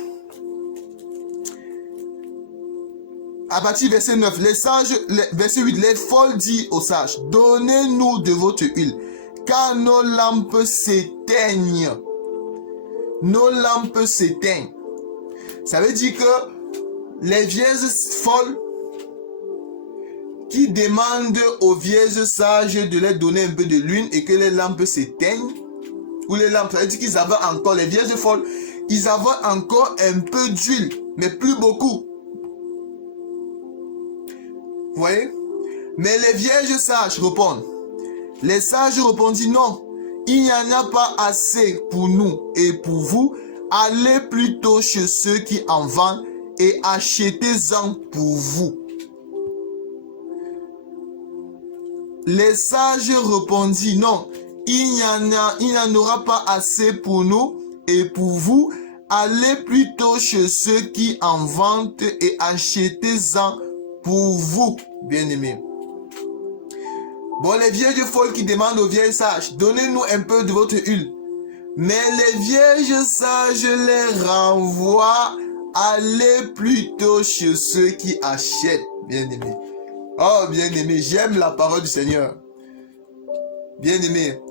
à partir du verset 9, les sages, verset 8, les folles disent aux sages, donnez-nous de votre huile, car nos lampes s'éteignent. Nos lampes s'éteignent. Ça veut dire que les vieilles folles qui demandent aux vieilles sages de leur donner un peu de l'huile et que les lampes s'éteignent, ou les lampes, ça veut dire qu'ils avaient encore, les vieilles folles, ils avaient encore un peu d'huile, mais plus beaucoup. Vous voyez? Mais les vierges sages répondent. Les sages répondirent non, il n'y en a pas assez pour nous et pour vous. Allez plutôt chez ceux qui en vendent et achetez-en pour vous. Les sages répondirent non, il n'y en aura pas assez pour nous et pour vous. Allez plutôt chez ceux qui en vendent et achetez-en pour vous, bien-aimés. Bon, les vierges folles qui demandent aux vieilles sages, donnez-nous un peu de votre huile. Mais les vierges sages les renvoient, allez plutôt chez ceux qui achètent, bien-aimés. Oh, bien-aimés, j'aime la parole du Seigneur. Bien-aimés,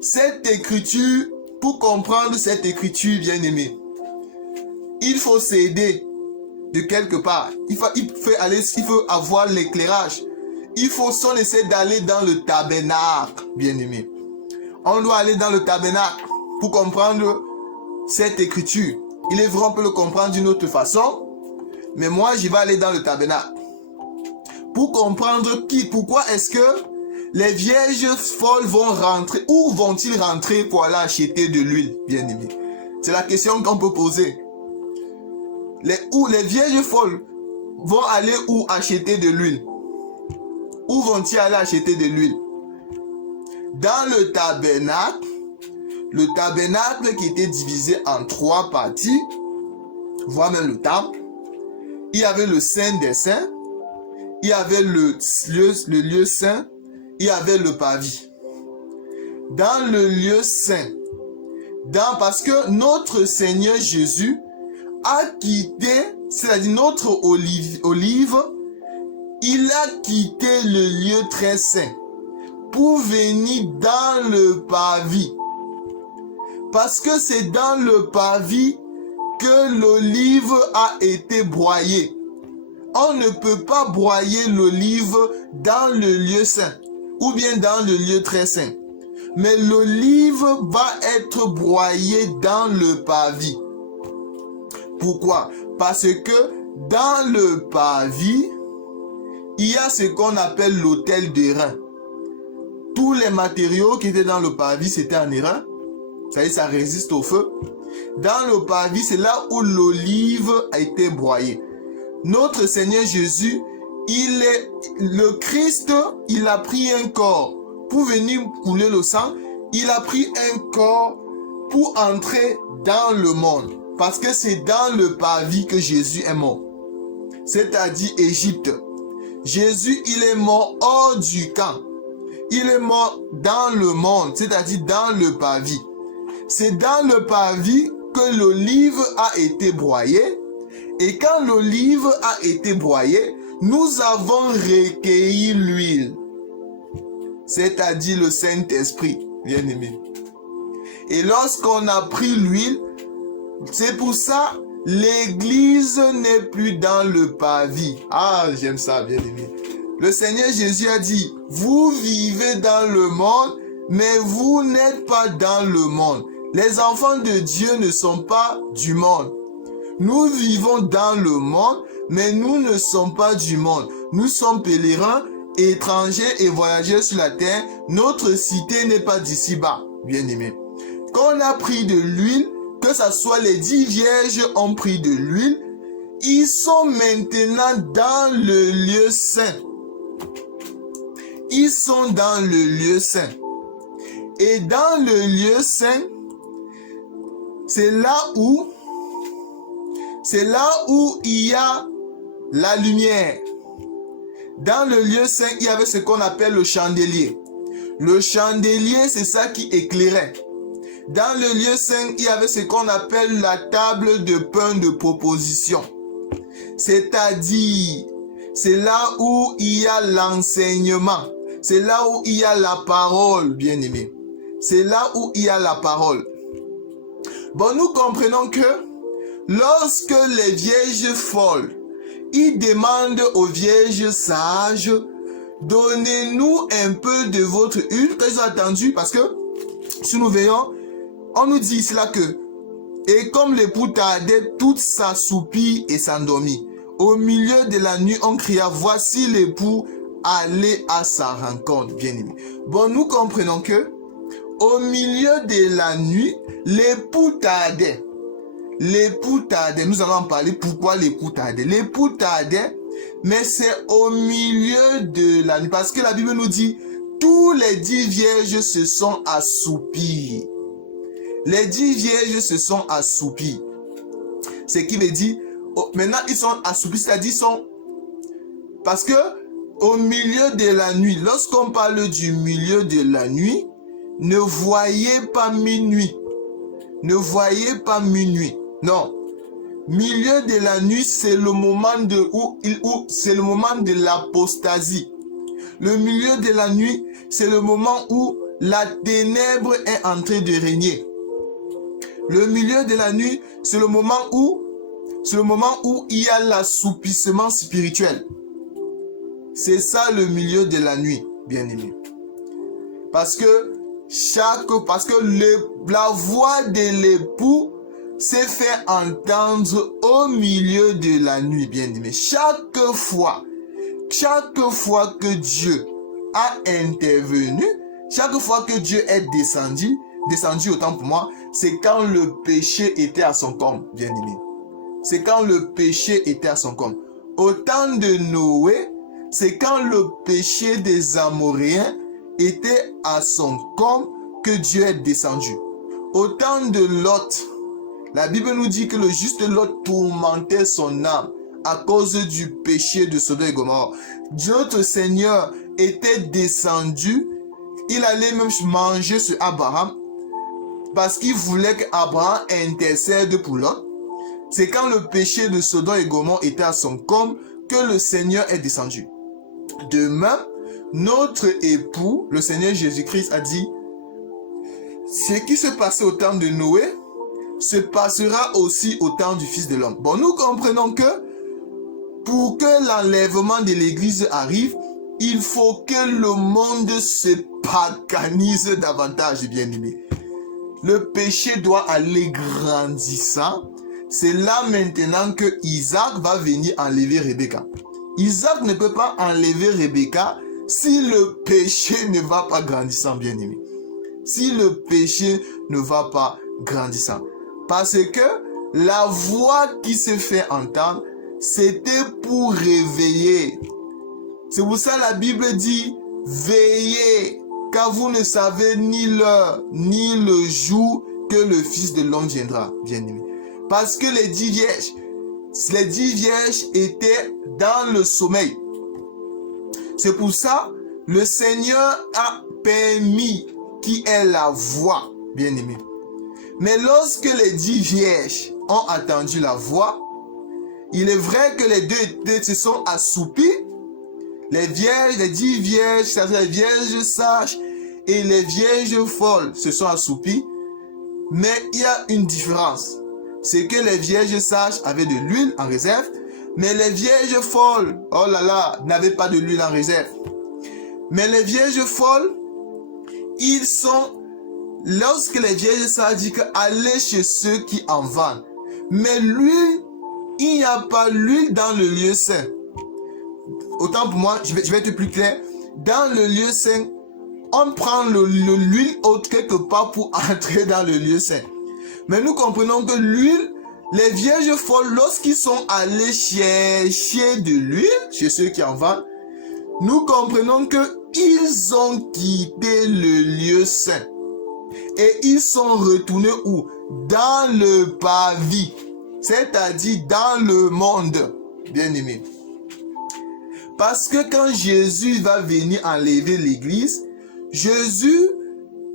cette écriture, pour comprendre cette écriture, bien-aimés, il faut s'aider de quelque part. Il faut avoir l'éclairage. Il faut s'en essayer d'aller dans le tabernacle, bien-aimé. On doit aller dans le tabernacle pour comprendre cette écriture. Il est vrai, on peut le comprendre d'une autre façon, mais moi, je vais aller dans le tabernacle pour comprendre pourquoi est-ce que les vierges folles vont rentrer. Où vont-ils rentrer pour aller acheter de l'huile, bien-aimé? C'est la question qu'on peut poser. Les vierges folles vont aller où acheter de l'huile? Où vont-ils aller acheter de l'huile? Dans le tabernacle qui était divisé en 3 parties, voire même le temple, il y avait le Saint des Saints, il y avait le lieu saint, il y avait le parvis. Dans le lieu saint, parce que notre Seigneur Jésus a quitté, c'est-à-dire notre olive, il a quitté le lieu très saint pour venir dans le parvis. Parce que c'est dans le parvis que l'olive a été broyée. On ne peut pas broyer l'olive dans le lieu saint ou bien dans le lieu très saint. mais l'olive va être broyée dans le parvis. Pourquoi? Parce que dans le parvis, il y a ce qu'on appelle l'autel d'airain. Tous les matériaux qui étaient dans le parvis, c'était en airain. Ça résiste au feu. Dans le parvis, c'est là où l'olive a été broyée. Notre Seigneur Jésus, le Christ, il a pris un corps pour venir couler le sang. Il a pris un corps pour entrer dans le monde. Parce que c'est dans le parvis que Jésus est mort. C'est-à-dire Égypte. Jésus, il est mort hors du camp. Il est mort dans le monde, c'est-à-dire dans le parvis. C'est dans le parvis que l'olive a été broyée. Et quand l'olive a été broyée, nous avons recueilli l'huile. C'est-à-dire le Saint-Esprit, bien aimé. Et lorsqu'on a pris l'huile, c'est pour ça l'église n'est plus dans le parvis. Ah, j'aime ça, bien aimé. Le Seigneur Jésus a dit, vous vivez dans le monde, mais vous n'êtes pas dans le monde. Les enfants de Dieu ne sont pas du monde. Nous vivons dans le monde, mais nous ne sommes pas du monde. Nous sommes pèlerins, étrangers et voyageurs sur la terre. Notre cité n'est pas d'ici-bas, bien aimé. Quand on a pris de l'huile, que ce soit les 10 vierges ont pris de l'huile, ils sont maintenant dans le lieu saint. Ils sont dans le lieu saint. Et dans le lieu saint, c'est là où il y a la lumière. Dans le lieu saint, il y avait ce qu'on appelle le chandelier. Le chandelier, c'est ça qui éclairait. Dans le lieu saint, il y avait ce qu'on appelle la table de pain de proposition. C'est-à-dire, c'est là où il y a l'enseignement. C'est là où il y a la parole, bien-aimé. C'est là où il y a la parole. Bon, nous comprenons que lorsque les vierges folles, ils demandent aux vierges sages, donnez-nous un peu de votre huile, qu'ils ont attendu, parce que si nous voyons, on nous dit ici là que, et comme l'époux tardait, toutes s'assoupit et s'endormit. Au milieu de la nuit, on cria, voici l'époux, allez à sa rencontre, bien-aimé. Bon, nous comprenons que, au milieu de la nuit, l'époux tardait. L'époux tardait. Nous allons en parler pourquoi l'époux tardait. L'époux tardait, mais c'est au milieu de la nuit. Parce que la Bible nous dit, tous les 10 vierges se sont assoupis. Les 10 vierges se sont assoupis. Ce qui veut dire, maintenant ils sont assoupis, c'est-à-dire sont... Parce que au milieu de la nuit, lorsqu'on parle du milieu de la nuit, ne voyez pas minuit. Ne voyez pas minuit. Non. Milieu de la nuit, c'est le moment c'est le moment de l'apostasie. Le milieu de la nuit, c'est le moment où la ténèbre est en train de régner. Le milieu de la nuit, c'est le moment où il y a l'assoupissement spirituel. C'est ça le milieu de la nuit, bien-aimé. Parce que la voix de l'époux s'est fait entendre au milieu de la nuit, bien-aimé. Chaque fois que Dieu a intervenu, chaque fois que Dieu est descendu autant pour moi, c'est quand le péché était à son comble, bien-aimé. C'est quand le péché était à son comble. Au temps de Noé, c'est quand le péché des Amoréens était à son comble que Dieu est descendu. Au temps de Lot, la Bible nous dit que le juste Lot tourmentait son âme à cause du péché de Sodome et Gomorrhe. Notre Seigneur était descendu, il allait même manger sur Abraham parce qu'il voulait qu'Abraham intercède pour Lot. C'est quand le péché de Sodome et Gomorrhe était à son comble que le Seigneur est descendu. Demain, notre époux, le Seigneur Jésus-Christ a dit, ce qui se passait au temps de Noé se passera aussi au temps du Fils de l'homme. Bon, nous comprenons que pour que l'enlèvement de l'Église arrive, il faut que le monde se paganise davantage, bien-aimé. Le péché doit aller grandissant. C'est là maintenant que Isaac va venir enlever Rebecca. Isaac ne peut pas enlever Rebecca si le péché ne va pas grandissant, bien-aimé. Si le péché ne va pas grandissant. Parce que la voix qui se fait entendre, c'était pour réveiller. C'est pour ça la Bible dit, veillez, car vous ne savez ni l'heure, ni le jour que le Fils de l'homme viendra, bien-aimé. Parce que les 10 vierges étaient dans le sommeil. C'est pour ça, le Seigneur a permis qu'il ait la voix, bien-aimé. Mais lorsque les 10 vierges ont entendu la voix, il est vrai que les deux se sont assoupis. Les 10 vierges, c'est-à-dire les vierges sages et les vierges folles se sont assoupies. Mais il y a une différence. C'est que les vierges sages avaient de l'huile en réserve, mais les vierges folles, oh là là, n'avaient pas de l'huile en réserve. Mais les vierges folles, ils sont, lorsque les vierges sages disent que allez chez ceux qui en vendent. Mais l'huile, il n'y a pas l'huile dans le lieu saint. Autant pour moi, je vais être plus clair. Dans le lieu saint, on prend l'huile autre quelque part pour entrer dans le lieu saint. Mais nous comprenons que l'huile, les vierges folles, lorsqu'ils sont allés chercher de l'huile, chez ceux qui en vendent, nous comprenons qu'ils ont quitté le lieu saint. Et ils sont retournés où? Dans le parvis, c'est-à-dire dans le monde, bien-aimé. Parce que quand Jésus va venir enlever l'église, Jésus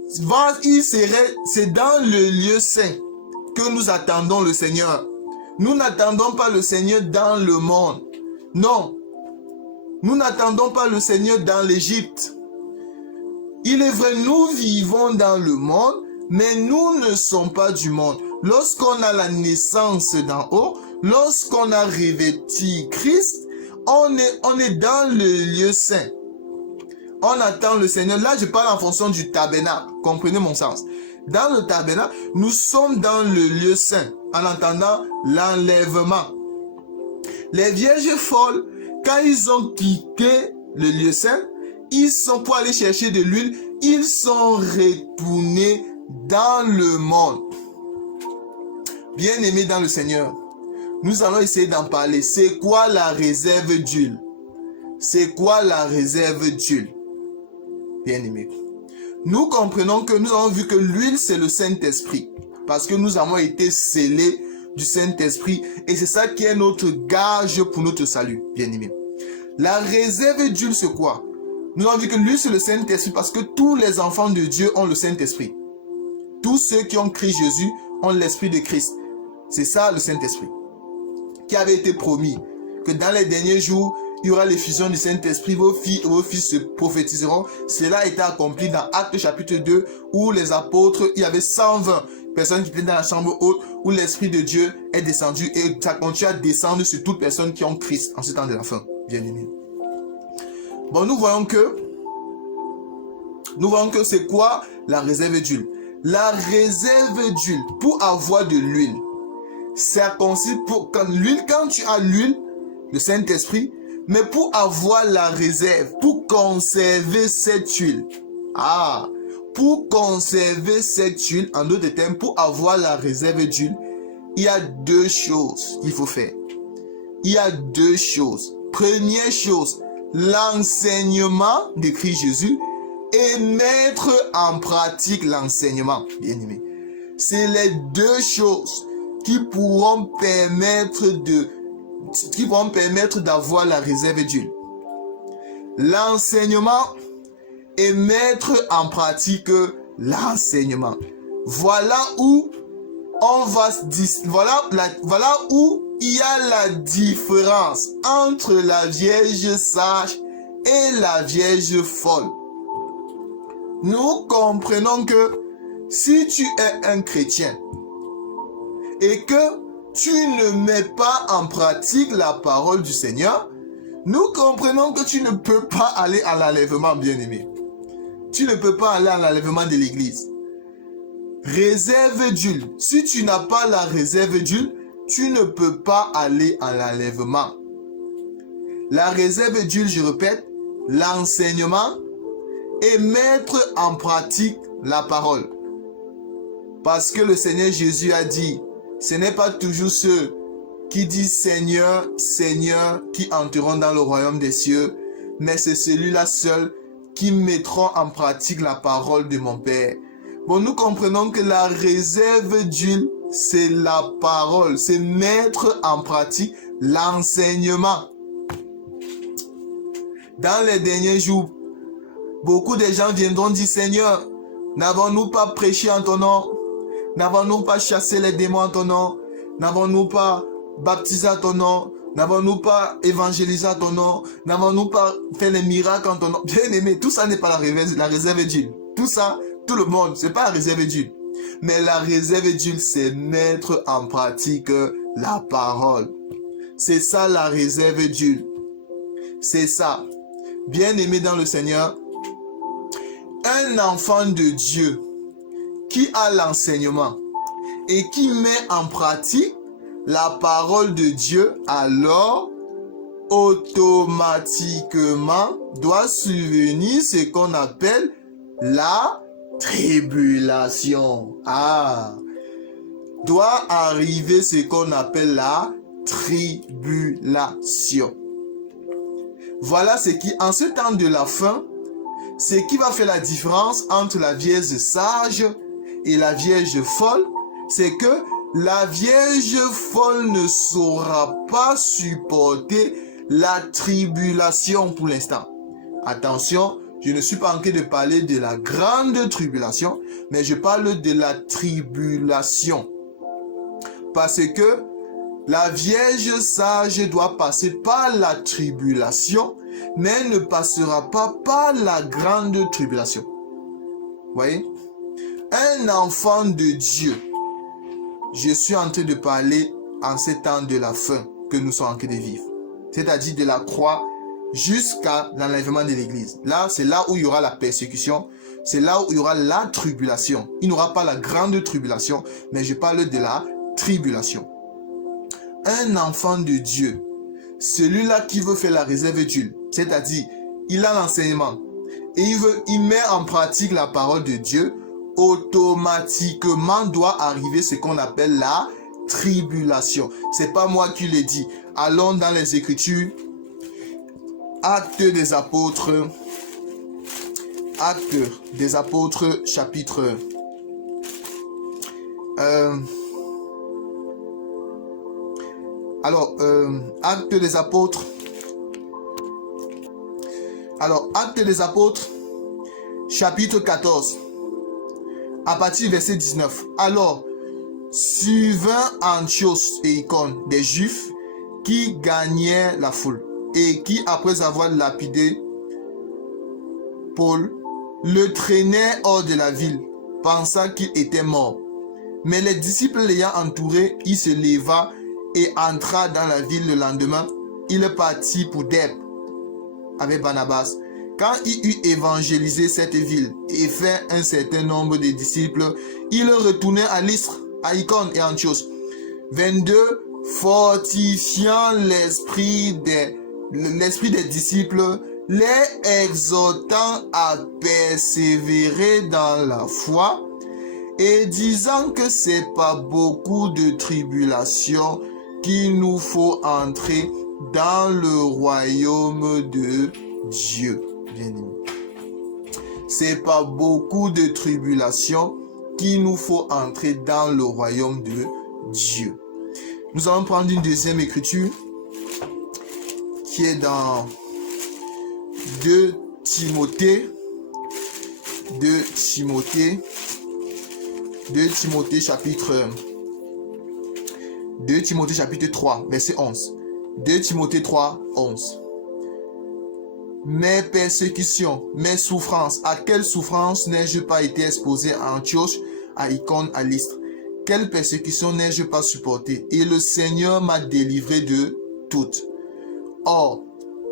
c'est dans le lieu saint que nous attendons le Seigneur. Nous n'attendons pas le Seigneur dans le monde. Non. Nous n'attendons pas le Seigneur dans l'Égypte. Il est vrai, nous vivons dans le monde, mais nous ne sommes pas du monde. Lorsqu'on a la naissance d'en haut, lorsqu'on a revêtu Christ, on est dans le lieu saint. On attend le Seigneur. Là, je parle en fonction du tabernacle. Comprenez mon sens. Dans le tabernacle, nous sommes dans le lieu saint en attendant l'enlèvement. Les vierges folles, quand ils ont quitté le lieu saint, ils sont pour aller chercher de l'huile, ils sont retournés dans le monde. Bien-aimés dans le Seigneur, nous allons essayer d'en parler. C'est quoi la réserve d'huile? C'est quoi la réserve d'huile? Bien-aimés, nous comprenons que nous avons vu que l'huile, c'est le Saint-Esprit. Parce que nous avons été scellés du Saint-Esprit. Et c'est ça qui est notre gage pour notre salut, bien-aimés. La réserve d'huile, c'est quoi? Nous avons vu que l'huile, c'est le Saint-Esprit parce que tous les enfants de Dieu ont le Saint-Esprit. Tous ceux qui ont Christ Jésus ont l'Esprit de Christ. C'est ça le Saint-Esprit qui avait été promis. Que dans les derniers jours, il y aura l'effusion du Saint-Esprit, vos fils se prophétiseront. Cela a été accompli dans Actes chapitre 2 où les apôtres, il y avait 120 personnes qui étaient dans la chambre haute où l'Esprit de Dieu est descendu et ça continue à descendre sur toutes personnes qui ont Christ en ce temps de la fin. Bien aimé. Bon, nous voyons que c'est quoi la réserve d'huile? La réserve d'huile, pour avoir de l'huile, ça consiste pour quand tu as l'huile, le Saint-Esprit, mais pour avoir la réserve, pour conserver cette huile. Pour conserver cette huile, en d'autres termes, pour avoir la réserve d'huile, il y a deux choses qu'il faut faire. Il y a deux choses. Première chose, l'enseignement de Christ Jésus et mettre en pratique l'enseignement, bien aimé. C'est les deux choses qui pourront permettre d'avoir la réserve d'huile. L'enseignement et mettre en pratique l'enseignement. Voilà où voilà où il y a la différence entre la Vierge sage et la Vierge folle. Nous comprenons que si tu es un chrétien et que tu ne mets pas en pratique la parole du Seigneur, nous comprenons que tu ne peux pas aller à l'enlèvement, bien-aimé. tu ne peux pas aller à l'enlèvement de l'église. Réserve d'huile. Si tu n'as pas la réserve d'huile, tu ne peux pas aller à l'enlèvement. La réserve d'huile, je répète, l'enseignement et mettre en pratique la parole. Parce que le Seigneur Jésus a dit, ce n'est pas toujours ceux qui disent Seigneur, Seigneur, qui entreront dans le royaume des cieux, mais c'est celui-là seul qui mettront en pratique la parole de mon Père. Bon, nous comprenons que la réserve d'huile, c'est la parole, c'est mettre en pratique l'enseignement. Dans les derniers jours, beaucoup de gens viendront dire, Seigneur, n'avons-nous pas prêché en ton nom? N'avons-nous pas chassé les démons en ton nom? N'avons-nous pas baptisé en ton nom? N'avons-nous pas évangélisé en ton nom? N'avons-nous pas fait les miracles en ton nom? Bien aimé, tout ça n'est pas la réserve d'huile. Tout ça, tout le monde, c'est pas la réserve d'huile. Mais la réserve d'huile, c'est mettre en pratique la parole. C'est ça la réserve d'huile. C'est ça. Bien aimé dans le Seigneur, un enfant de Dieu qui a l'enseignement et qui met en pratique la parole de Dieu, alors automatiquement doit survenir ce qu'on appelle la tribulation. Doit arriver ce qu'on appelle la tribulation. Voilà ce qui, en ce temps de la fin, ce qui va faire la différence entre la vierge sage et la vierge folle, c'est que la vierge folle ne saura pas supporter la tribulation pour l'instant. Attention, je ne suis pas en train de parler de la grande tribulation, mais je parle de la tribulation. Parce que la vierge sage doit passer par la tribulation, mais elle ne passera pas par la grande tribulation. Vous voyez? Un enfant de Dieu, je suis en train de parler en ces temps de la fin que nous sommes en train de vivre. C'est-à-dire de la croix jusqu'à l'enlèvement de l'église. Là, c'est là où il y aura la persécution. C'est là où il y aura la tribulation. Il n'y aura pas la grande tribulation, mais je parle de la tribulation. Un enfant de Dieu, celui-là qui veut faire la réserve d'huile, c'est-à-dire, il a l'enseignement et il met en pratique la parole de Dieu, automatiquement doit arriver ce qu'on appelle la tribulation. C'est pas moi qui le dis. Allons dans les Écritures. Actes des Apôtres. Actes des Apôtres, chapitre. Actes des Apôtres. Actes des Apôtres, chapitre 14. À partir du verset 19. Alors, survint Antioche et Icône des Juifs qui gagnaient la foule et qui, après avoir lapidé Paul, le traînaient hors de la ville, pensant qu'il était mort. Mais les disciples l'ayant entouré, il se leva et entra dans la ville le lendemain. Il partit pour Derbe avec Barnabas. Quand il eut évangélisé cette ville et fait un certain nombre de disciples, il retournait à Lystre, à Icône et Antioche. 22. Fortifiant l'esprit des disciples, les exhortant à persévérer dans la foi et disant que c'est pas beaucoup de tribulations qu'il nous faut entrer dans le royaume de Dieu. Bien-aimé. C'est pas beaucoup de tribulations qu'il nous faut entrer dans le royaume de Dieu. Nous allons prendre une deuxième écriture qui est dans 2 Timothée chapitre 3, verset 11. 2 Timothée 3, 11. Mes persécutions, mes souffrances, à quelle souffrance n'ai-je pas été exposé à Antioche, à Icône, à Lystre? Quelle persécution n'ai-je pas supporté? Et le Seigneur m'a délivré de toutes. Or,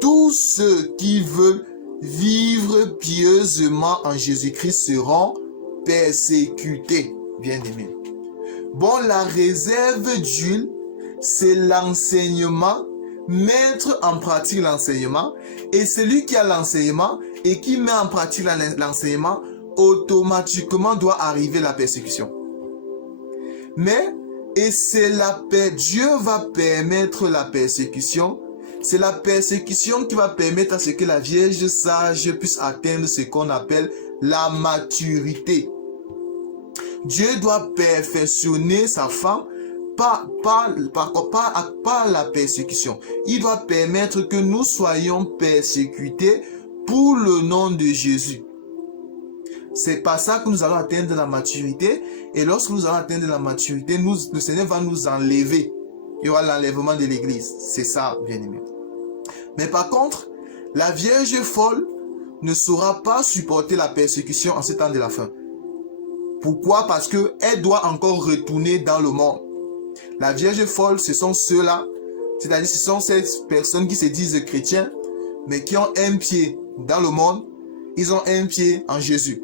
tous ceux qui veulent vivre pieusement en Jésus-Christ seront persécutés, bien-aimés. Bon, la réserve d'huile, c'est l'enseignement, mettre en pratique l'enseignement, et celui qui a l'enseignement et qui met en pratique l'enseignement, automatiquement doit arriver la persécution. Mais, et c'est la paix, Dieu va permettre la persécution. C'est la persécution qui va permettre à ce que la Vierge sage puisse atteindre ce qu'on appelle la maturité. Dieu doit perfectionner sa femme par la persécution. Il doit permettre que nous soyons persécutés pour le nom de Jésus. C'est par ça que nous allons atteindre la maturité. Et lorsque nous allons atteindre la maturité, le Seigneur va nous enlever. Il y aura l'enlèvement de l'église. C'est ça, bien-aimé. Mais par contre, la Vierge folle ne saura pas supporter la persécution en ce temps de la fin. Pourquoi? Parce qu'elle doit encore retourner dans le monde. La Vierge folle, ce sont ceux-là, c'est-à-dire ce sont ces personnes qui se disent chrétiens, mais qui ont un pied dans le monde, ils ont un pied en Jésus.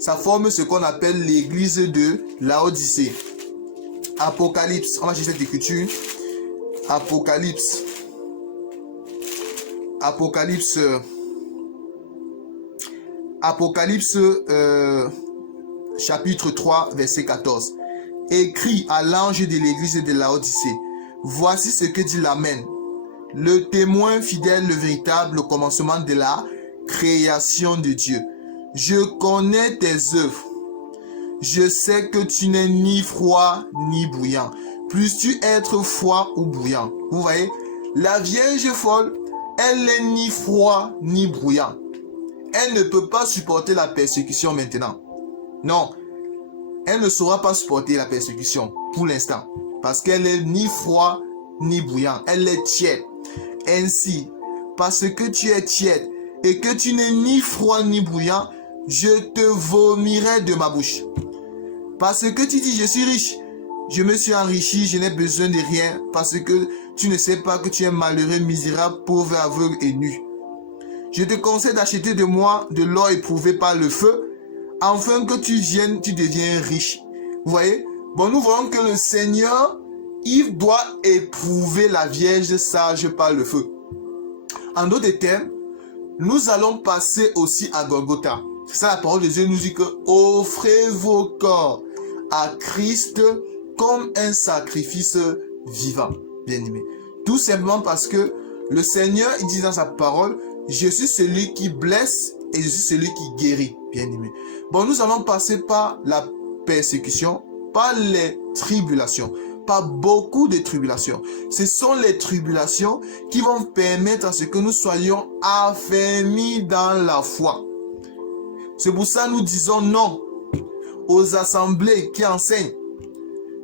Ça forme ce qu'on appelle l'église de Laodicée. Apocalypse, on va chercher cette écriture. Apocalypse. Chapitre 3, verset 14. Écrit à l'ange de l'église de Laodicée. Voici ce que dit l'Amen. Le témoin fidèle, le véritable commencement de la création de Dieu. Je connais tes œuvres. Je sais que tu n'es ni froid ni bouillant. Plus-tu être froid ou bouillant? Vous voyez, la Vierge folle, elle n'est ni froid ni bouillant. Elle ne peut pas supporter la persécution maintenant. Non, elle ne saura pas supporter la persécution pour l'instant. Parce qu'elle n'est ni froid ni bouillant. Elle est tiède. Ainsi, parce que tu es tiède et que tu n'es ni froid ni bouillant, je te vomirai de ma bouche. Parce que tu dis, je suis riche, je me suis enrichi, je n'ai besoin de rien, parce que tu ne sais pas que tu es malheureux, misérable, pauvre, aveugle et nu. Je te conseille d'acheter de moi de l'or éprouvé par le feu, afin que tu deviens riche. Vous voyez? Bon, nous voyons que le Seigneur, il doit éprouver la Vierge sage par le feu. En d'autres termes, nous allons passer aussi à Golgotha. C'est ça la parole de Dieu nous dit que offrez vos corps à Christ comme un sacrifice vivant, bien-aimé. Tout simplement parce que le Seigneur, il dit dans sa parole, je suis celui qui blesse et je suis celui qui guérit, bien-aimé. Bon, nous allons passer par la persécution, par les tribulations, par beaucoup de tribulations. Ce sont les tribulations qui vont permettre à ce que nous soyons affermis dans la foi. C'est pour ça que nous disons non aux assemblées qui enseignent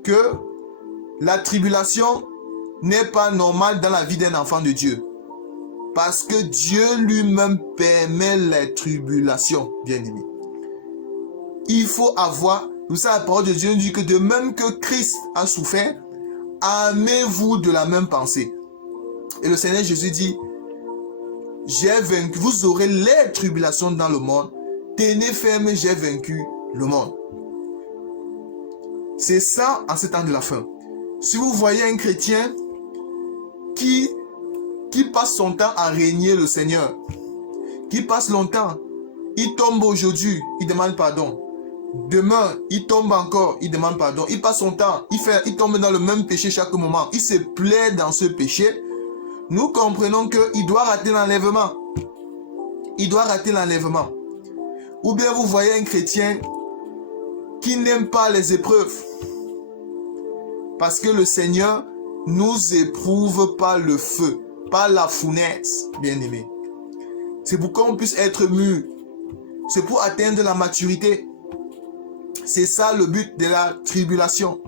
que la tribulation n'est pas normale dans la vie d'un enfant de Dieu. Parce que Dieu lui-même permet les tribulations, bien-aimés. Il faut avoir, vous savez, la parole de Dieu nous dit que de même que Christ a souffert, aimez-vous de la même pensée. Et le Seigneur Jésus dit, j'ai vaincu, vous aurez les tribulations dans le monde, tenez ferme, j'ai vaincu le monde. C'est ça en ce temps de la fin. Si vous voyez un chrétien qui passe son temps à régner le Seigneur, qui passe longtemps, il tombe aujourd'hui, il demande pardon. Demain, il tombe encore, il demande pardon. Il passe son temps, il tombe dans le même péché chaque moment. Il se plaît dans ce péché. Nous comprenons qu'il doit rater l'enlèvement. Il doit rater l'enlèvement. Ou bien vous voyez un chrétien qui n'aime pas les épreuves. Parce que le Seigneur nous éprouve par le feu, par la fournaise, bien-aimé. C'est pour qu'on puisse être mûr. C'est pour atteindre la maturité. C'est ça le but de la tribulation.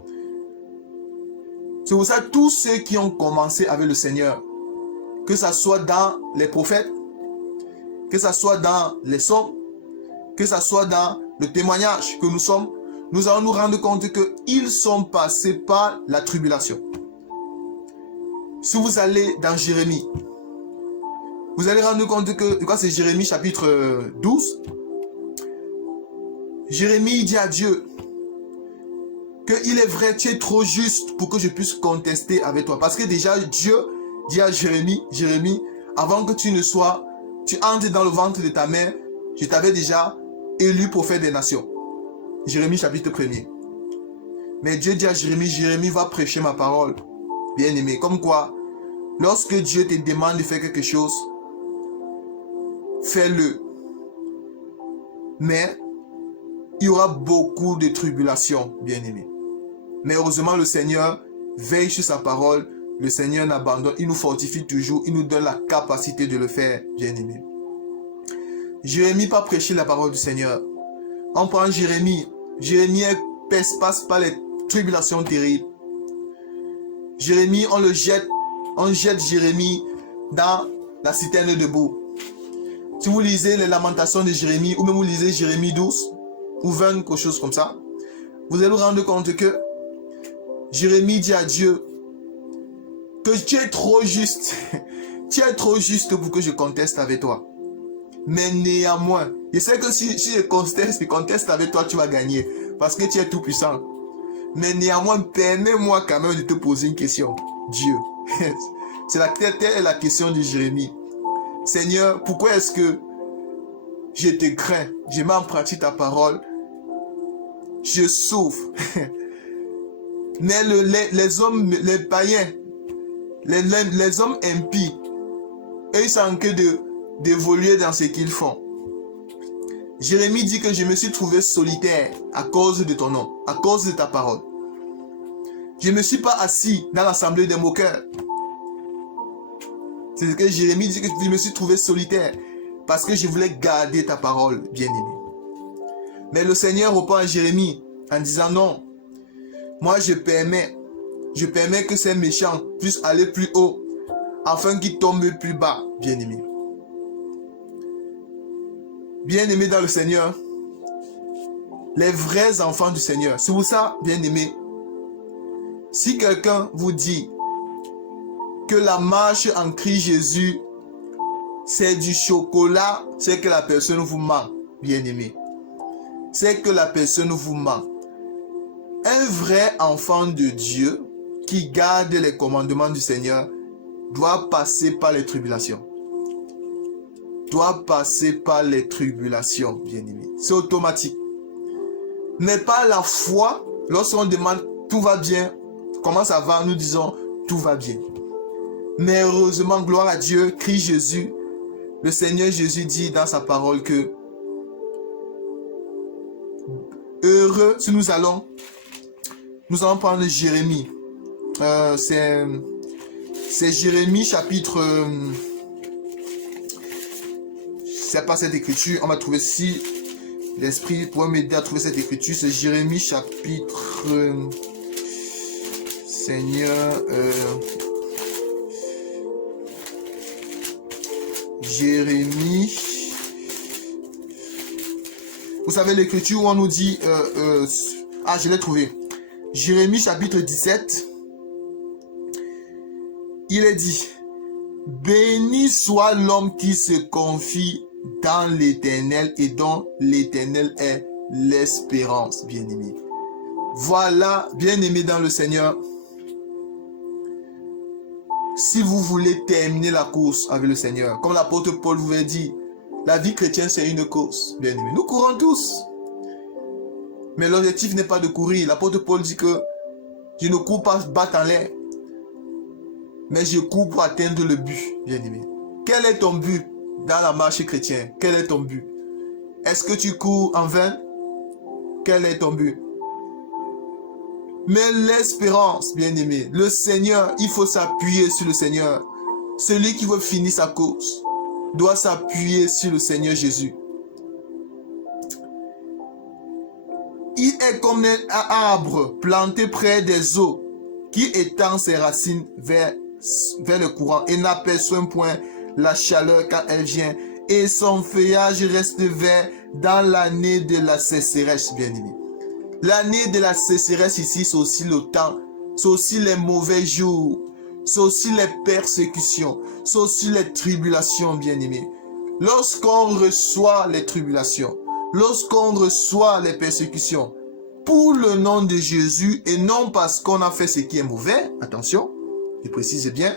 C'est pour ça que tous ceux qui ont commencé avec le Seigneur, que ce soit dans les prophètes, que ce soit dans les psaumes, que ce soit dans le témoignage que nous sommes, nous allons nous rendre compte qu'ils sont passés par la tribulation. Si vous allez dans Jérémie, Vous allez rendre compte que, c'est Jérémie chapitre 12. Jérémie dit à Dieu que il est vrai, tu es trop juste pour que je puisse contester avec toi. Parce que déjà, Dieu dit à Jérémie, avant que tu entres dans le ventre de ta mère, je t'avais déjà élu prophète des nations. Jérémie chapitre 1er. Mais Dieu dit à Jérémie va prêcher ma parole. Bien aimé, comme quoi, lorsque Dieu te demande de faire quelque chose, fais-le. Mais il y aura beaucoup de tribulations, bien aimé. Mais heureusement, le Seigneur veille sur sa parole. Le Seigneur n'abandonne, il nous fortifie toujours, il nous donne la capacité de le faire, bien aimé. Jérémie pas prêcher la parole du Seigneur. On prend Jérémie. Jérémie passe par les tribulations terribles. Jérémie, on jette Jérémie dans la citerne de boue. Si vous lisez les lamentations de Jérémie, ou même vous lisez Jérémie 12, ou 20, quelque chose comme ça, vous allez vous rendre compte que Jérémie dit à Dieu que tu es trop juste. Tu es trop juste pour que je conteste avec toi. Mais néanmoins, je sais que si je conteste avec toi, tu vas gagner. Parce que tu es tout puissant. Mais néanmoins, permets-moi quand même de te poser une question. Dieu. C'est la question de Jérémie. Seigneur, pourquoi est-ce que je te crains? Je mets en pratique ta parole. Je souffre. Mais les hommes, les païens, les hommes impies, eux, ils sont que d'évoluer dans ce qu'ils font. Jérémie dit que je me suis trouvé solitaire à cause de ton nom, à cause de ta parole. Je ne me suis pas assis dans l'assemblée des moqueurs. C'est ce que Jérémie dit, que je me suis trouvé solitaire parce que je voulais garder ta parole, bien-aimé. Mais le Seigneur répond à Jérémie en disant non, moi je permets que ces méchants puissent aller plus haut afin qu'ils tombent plus bas, bien-aimé. Bien-aimé dans le Seigneur, les vrais enfants du Seigneur. C'est pour ça, bien-aimé, si quelqu'un vous dit que la marche en Christ Jésus, c'est du chocolat, c'est que la personne vous ment, bien-aimé. C'est que la personne vous ment. Un vrai enfant de Dieu qui garde les commandements du Seigneur doit passer par les tribulations. Doit passer par les tribulations, bien-aimé. C'est automatique. Mais pas la foi, lorsqu'on demande tout va bien, comment ça va, nous disons tout va bien. Mais heureusement, gloire à Dieu, Christ Jésus, le Seigneur Jésus dit dans sa parole que heureux, si nous allons prendre Jérémie. C'est Jérémie chapitre... c'est pas cette écriture, on va trouver si l'Esprit pourrait m'aider à trouver cette écriture. C'est Jérémie chapitre... Seigneur... Jérémie... Vous savez l'écriture où on nous dit... ah, je l'ai trouvé. Jérémie chapitre 17. Il est dit... Béni soit l'homme qui se confie dans l'Éternel et dont l'Éternel est l'espérance, bien-aimé. Voilà, bien-aimé dans le Seigneur. Si vous voulez terminer la course avec le Seigneur, comme l'apôtre Paul vous a dit, la vie chrétienne c'est une course, bien-aimé. Nous courons tous. Mais l'objectif n'est pas de courir. L'apôtre Paul dit que je ne cours pas battre en l'air. Mais je cours pour atteindre le but, bien-aimé. Quel est ton but dans la marche chrétienne? Quel est ton but? Est-ce que tu cours en vain? Quel est ton but? Mais l'espérance, bien-aimé, le Seigneur, il faut s'appuyer sur le Seigneur. Celui qui veut finir sa course doit s'appuyer sur le Seigneur Jésus. Il est comme un arbre planté près des eaux qui étend ses racines vers le courant et n'aperçoit point la chaleur quand elle vient, et son feuillage reste vert dans l'année de la sécheresse, bien-aimé. L'année de la sécheresse ici, c'est aussi le temps, c'est aussi les mauvais jours, c'est aussi les persécutions, c'est aussi les tribulations, bien-aimés. Lorsqu'on reçoit les tribulations, lorsqu'on reçoit les persécutions, pour le nom de Jésus et non parce qu'on a fait ce qui est mauvais, attention, je précise bien,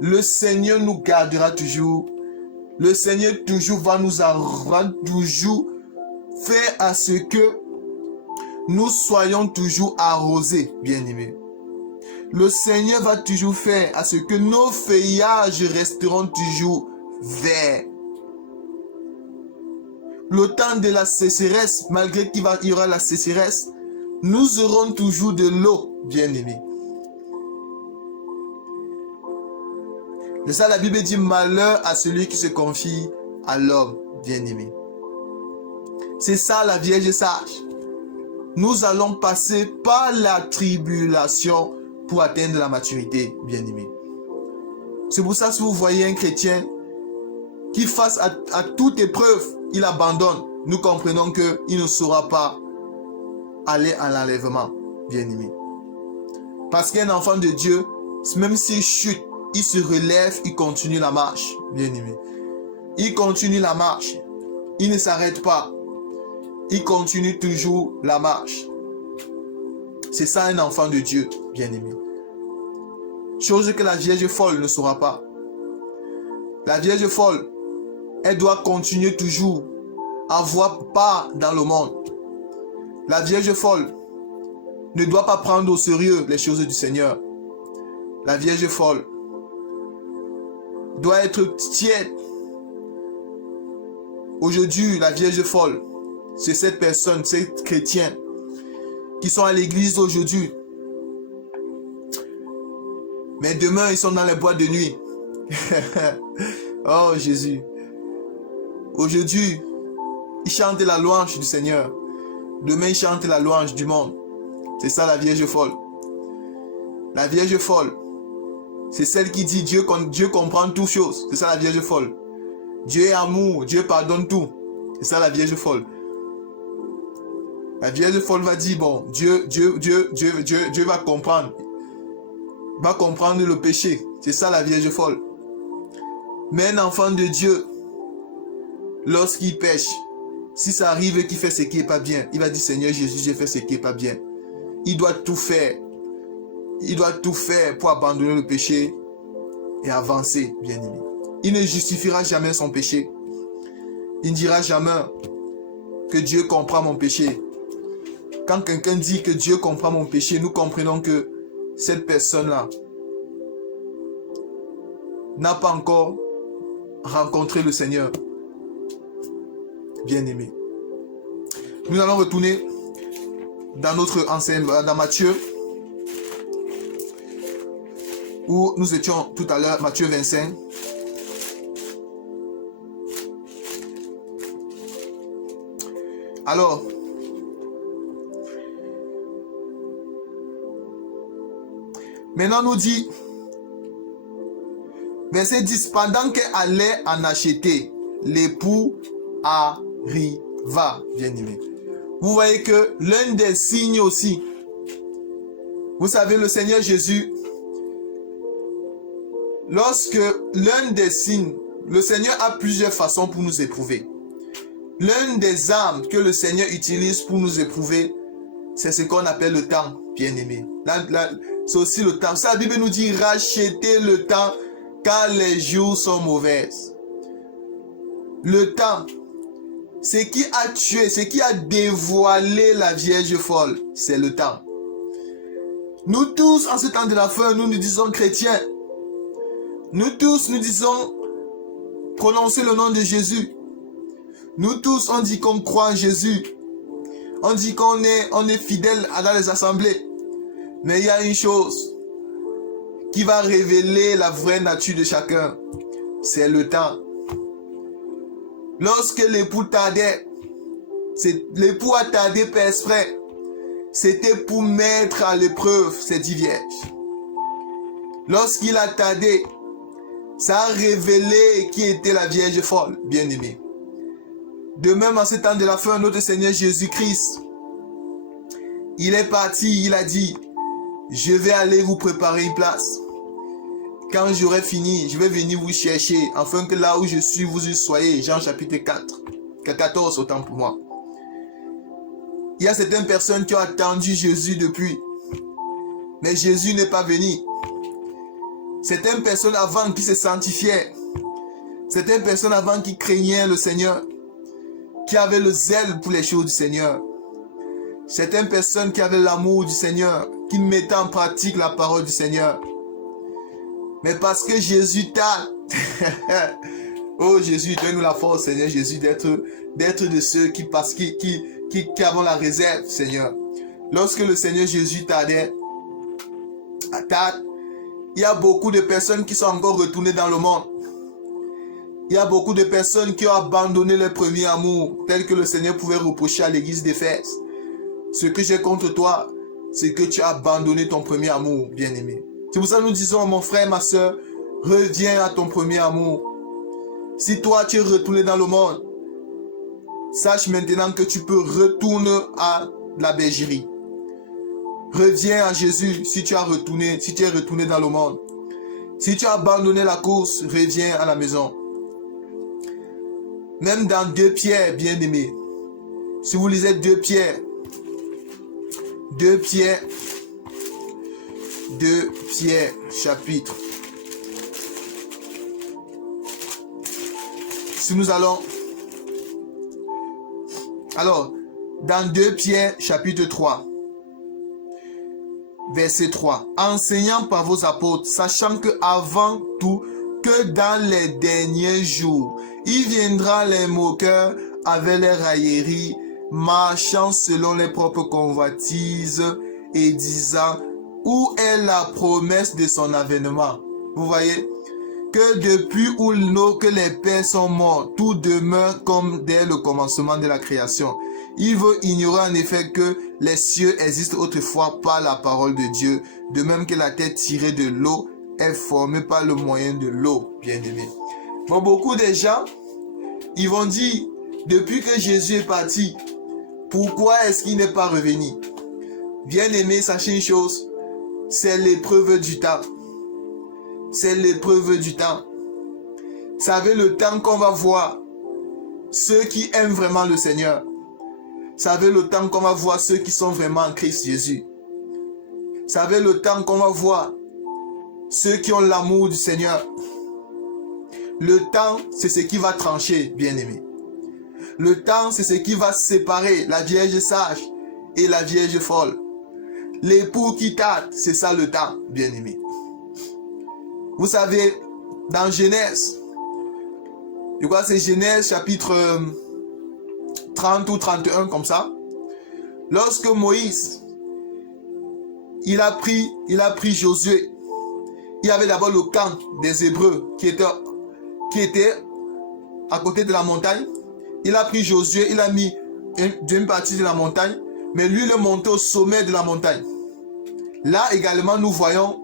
le Seigneur nous gardera toujours. Le Seigneur toujours va toujours faire à ce que nous soyons toujours arrosés, bien-aimés. Le Seigneur va toujours faire à ce que nos feuillages resteront toujours verts. Le temps de la sécheresse, malgré qu'il y aura la sécheresse, nous aurons toujours de l'eau, bien-aimés. C'est ça la Bible dit, malheur à celui qui se confie à l'homme, bien-aimé. C'est ça la Vierge sage. Nous allons passer par la tribulation pour atteindre la maturité, bien-aimé. C'est pour ça que si vous voyez un chrétien qui face à toute épreuve, il abandonne, nous comprenons qu'il ne saura pas aller à l'enlèvement, bien-aimé. Parce qu'un enfant de Dieu, même s'il chute, il se relève, il continue la marche, bien-aimé. Il continue la marche. Il ne s'arrête pas. Il continue toujours la marche. C'est ça un enfant de Dieu, bien-aimé. Chose que la Vierge folle ne saura pas. La Vierge folle, elle doit continuer toujours à avoir part dans le monde. La Vierge folle ne doit pas prendre au sérieux les choses du Seigneur. La Vierge folle doit être tiède. Aujourd'hui, la Vierge folle, c'est cette personne, ces chrétiens qui sont à l'église aujourd'hui. Mais demain, ils sont dans les boîtes de nuit. Oh Jésus. Aujourd'hui, ils chantent la louange du Seigneur. Demain, ils chantent la louange du monde. C'est ça la Vierge folle. La Vierge folle, c'est celle qui dit Dieu comprend toutes choses. C'est ça la Vierge folle. Dieu est amour, Dieu pardonne tout. C'est ça la Vierge folle. La Vierge folle va dire, bon, Dieu va comprendre. Va comprendre le péché. C'est ça la Vierge folle. Mais un enfant de Dieu, lorsqu'il pêche, si ça arrive qu'il fait ce qui n'est pas bien, il va dire, Seigneur Jésus, j'ai fait ce qui n'est pas bien. Il doit tout faire. Il doit tout faire pour abandonner le péché et avancer, bien-aimé. Il ne justifiera jamais son péché. Il ne dira jamais que Dieu comprend mon péché. Quand quelqu'un dit que Dieu comprend mon péché, nous comprenons que cette personne-là n'a pas encore rencontré le Seigneur. Bien-aimé. Nous allons retourner dans notre enseignement, dans Matthieu, où nous étions tout à l'heure, Matthieu 25. Alors, maintenant nous dit, verset 10, pendant qu'elle allait en acheter, l'époux arriva, bien-aimé. Vous voyez que l'un des signes aussi, vous savez, le Seigneur Jésus, lorsque l'un des signes, le Seigneur a plusieurs façons pour nous éprouver. L'un des armes que le Seigneur utilise pour nous éprouver, c'est ce qu'on appelle le temps, bien-aimé. C'est aussi le temps. Ça, la Bible nous dit, rachetez le temps car les jours sont mauvais. Le temps, ce qui a tué, ce qui a dévoilé la Vierge folle, c'est le temps. Nous tous, en ce temps de la fin, nous nous disons chrétiens. Nous tous, nous disons prononcer le nom de Jésus. Nous tous, on dit qu'on croit en Jésus. On dit qu'on est fidèle dans les assemblées. Mais il y a une chose qui va révéler la vraie nature de chacun. C'est le temps. Lorsque l'époux tardait, l'époux a tardé par exprès. C'était pour mettre à l'épreuve ces 10 vierges. Lorsqu'il a tardé, ça a révélé qui était la Vierge folle, bien-aimée. De même, en ce temps de la fin, notre Seigneur Jésus-Christ, il est parti, il a dit, je vais aller vous préparer une place. Quand j'aurai fini, je vais venir vous chercher, afin que là où je suis, vous y soyez. Jean chapitre 14, autant pour moi. Il y a certaines personnes qui ont attendu Jésus depuis, mais Jésus n'est pas venu. Certaines personnes avant qui se sanctifiaient, certaines personnes avant qui craignaient le Seigneur, qui avaient le zèle pour les choses du Seigneur. Certaines personnes qui avaient l'amour du Seigneur, qui mettaient en pratique la parole du Seigneur. Mais parce que Jésus t'a... Oh Jésus, donne-nous la force, Seigneur Jésus, d'être de ceux qui avons la réserve, Seigneur. Lorsque le Seigneur Jésus tarde, il y a beaucoup de personnes qui sont encore retournées dans le monde. Il y a beaucoup de personnes qui ont abandonné leur premier amour, tel que le Seigneur pouvait reprocher à l'église d'Éphèse. Ce que j'ai contre toi, c'est que tu as abandonné ton premier amour, bien-aimé. C'est pour ça que nous disons, mon frère, ma soeur, reviens à ton premier amour. Si toi, tu es retourné dans le monde, sache maintenant que tu peux retourner à la bergerie. Reviens à Jésus si tu es retourné dans le monde. Si tu as abandonné la course, reviens à la maison. Même dans 2 Pierre, bien-aimé, si vous lisez 2 Pierre, chapitre. Si nous allons... Alors, dans 2 Pierre, chapitre 3, verset 3. Enseignant par vos apôtres, sachant que avant tout, que dans les derniers jours, il viendra les moqueurs avec les railleries, marchant selon les propres convoitises et disant, où est la promesse de son avènement? Vous voyez? Que depuis que les pères sont morts, tout demeure comme dès le commencement de la création. Il veut ignorer en effet que les cieux existent autrefois par la parole de Dieu, de même que la terre tirée de l'eau est formée par le moyen de l'eau, bien-aimé. Bon, beaucoup de gens, ils vont dire, depuis que Jésus est parti, pourquoi est-ce qu'il n'est pas revenu? Bien-aimé, sachez une chose, c'est l'épreuve du temps. C'est l'épreuve du temps. Vous savez, le temps qu'on va voir ceux qui aiment vraiment le Seigneur. Vous savez, le temps qu'on va voir ceux qui sont vraiment en Christ Jésus. Vous savez, le temps qu'on va voir ceux qui ont l'amour du Seigneur. Le temps, c'est ce qui va trancher, bien-aimé. Le temps, c'est ce qui va séparer la vierge sage et la vierge folle. L'époux qui tarde, c'est ça le temps, bien-aimé. Vous savez, dans Genèse, je crois que c'est Genèse chapitre 30 ou 31 comme ça. Lorsque Moïse, il a pris Josué, il y avait d'abord le camp des Hébreux qui était à côté de la montagne. Il a pris Josué, il a mis une partie de la montagne, mais lui il est monté au sommet de la montagne. Là également nous voyons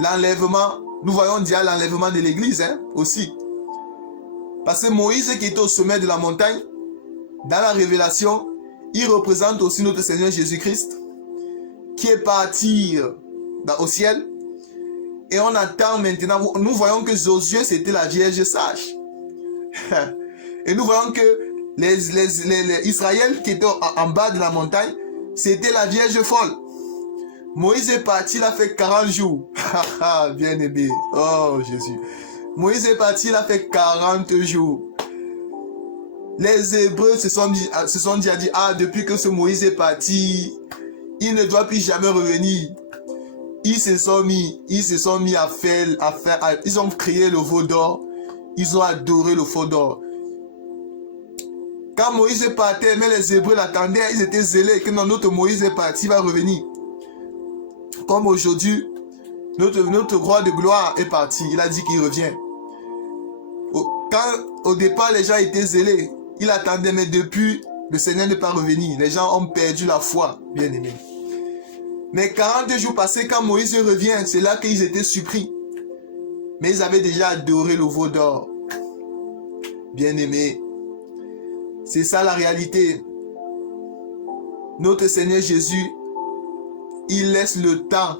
l'enlèvement. Nous voyons déjà l'enlèvement de l'église aussi. Parce que Moïse qui était au sommet de la montagne, dans la révélation, il représente aussi notre Seigneur Jésus-Christ, qui est parti au ciel. Et on attend maintenant, nous voyons que Josué c'était la vierge sage. Et nous voyons que les Israël qui étaient en bas de la montagne, c'était la vierge folle. Moïse est parti, il a fait 40 jours. Bien aimé. Oh Jésus. Moïse est parti, il a fait 40 jours. Les Hébreux se sont déjà dit, depuis que ce Moïse est parti, il ne doit plus jamais revenir. Ils se sont mis à faire, ils ont créé le veau d'or. Ils ont adoré le veau d'or. Quand Moïse partait, mais les Hébreux l'attendaient, ils étaient zélés que notre Moïse est parti, il va revenir. Comme aujourd'hui, notre roi de gloire est parti, il a dit qu'il revient. Quand au départ les gens étaient zélés, ils attendaient, mais depuis, le Seigneur n'est pas revenu. Les gens ont perdu la foi, bien aimé. Mais 42 jours passés, quand Moïse revient, c'est là qu'ils étaient surpris. Mais ils avaient déjà adoré le veau d'or. Bien aimé, c'est ça la réalité. Notre Seigneur Jésus, il laisse le temps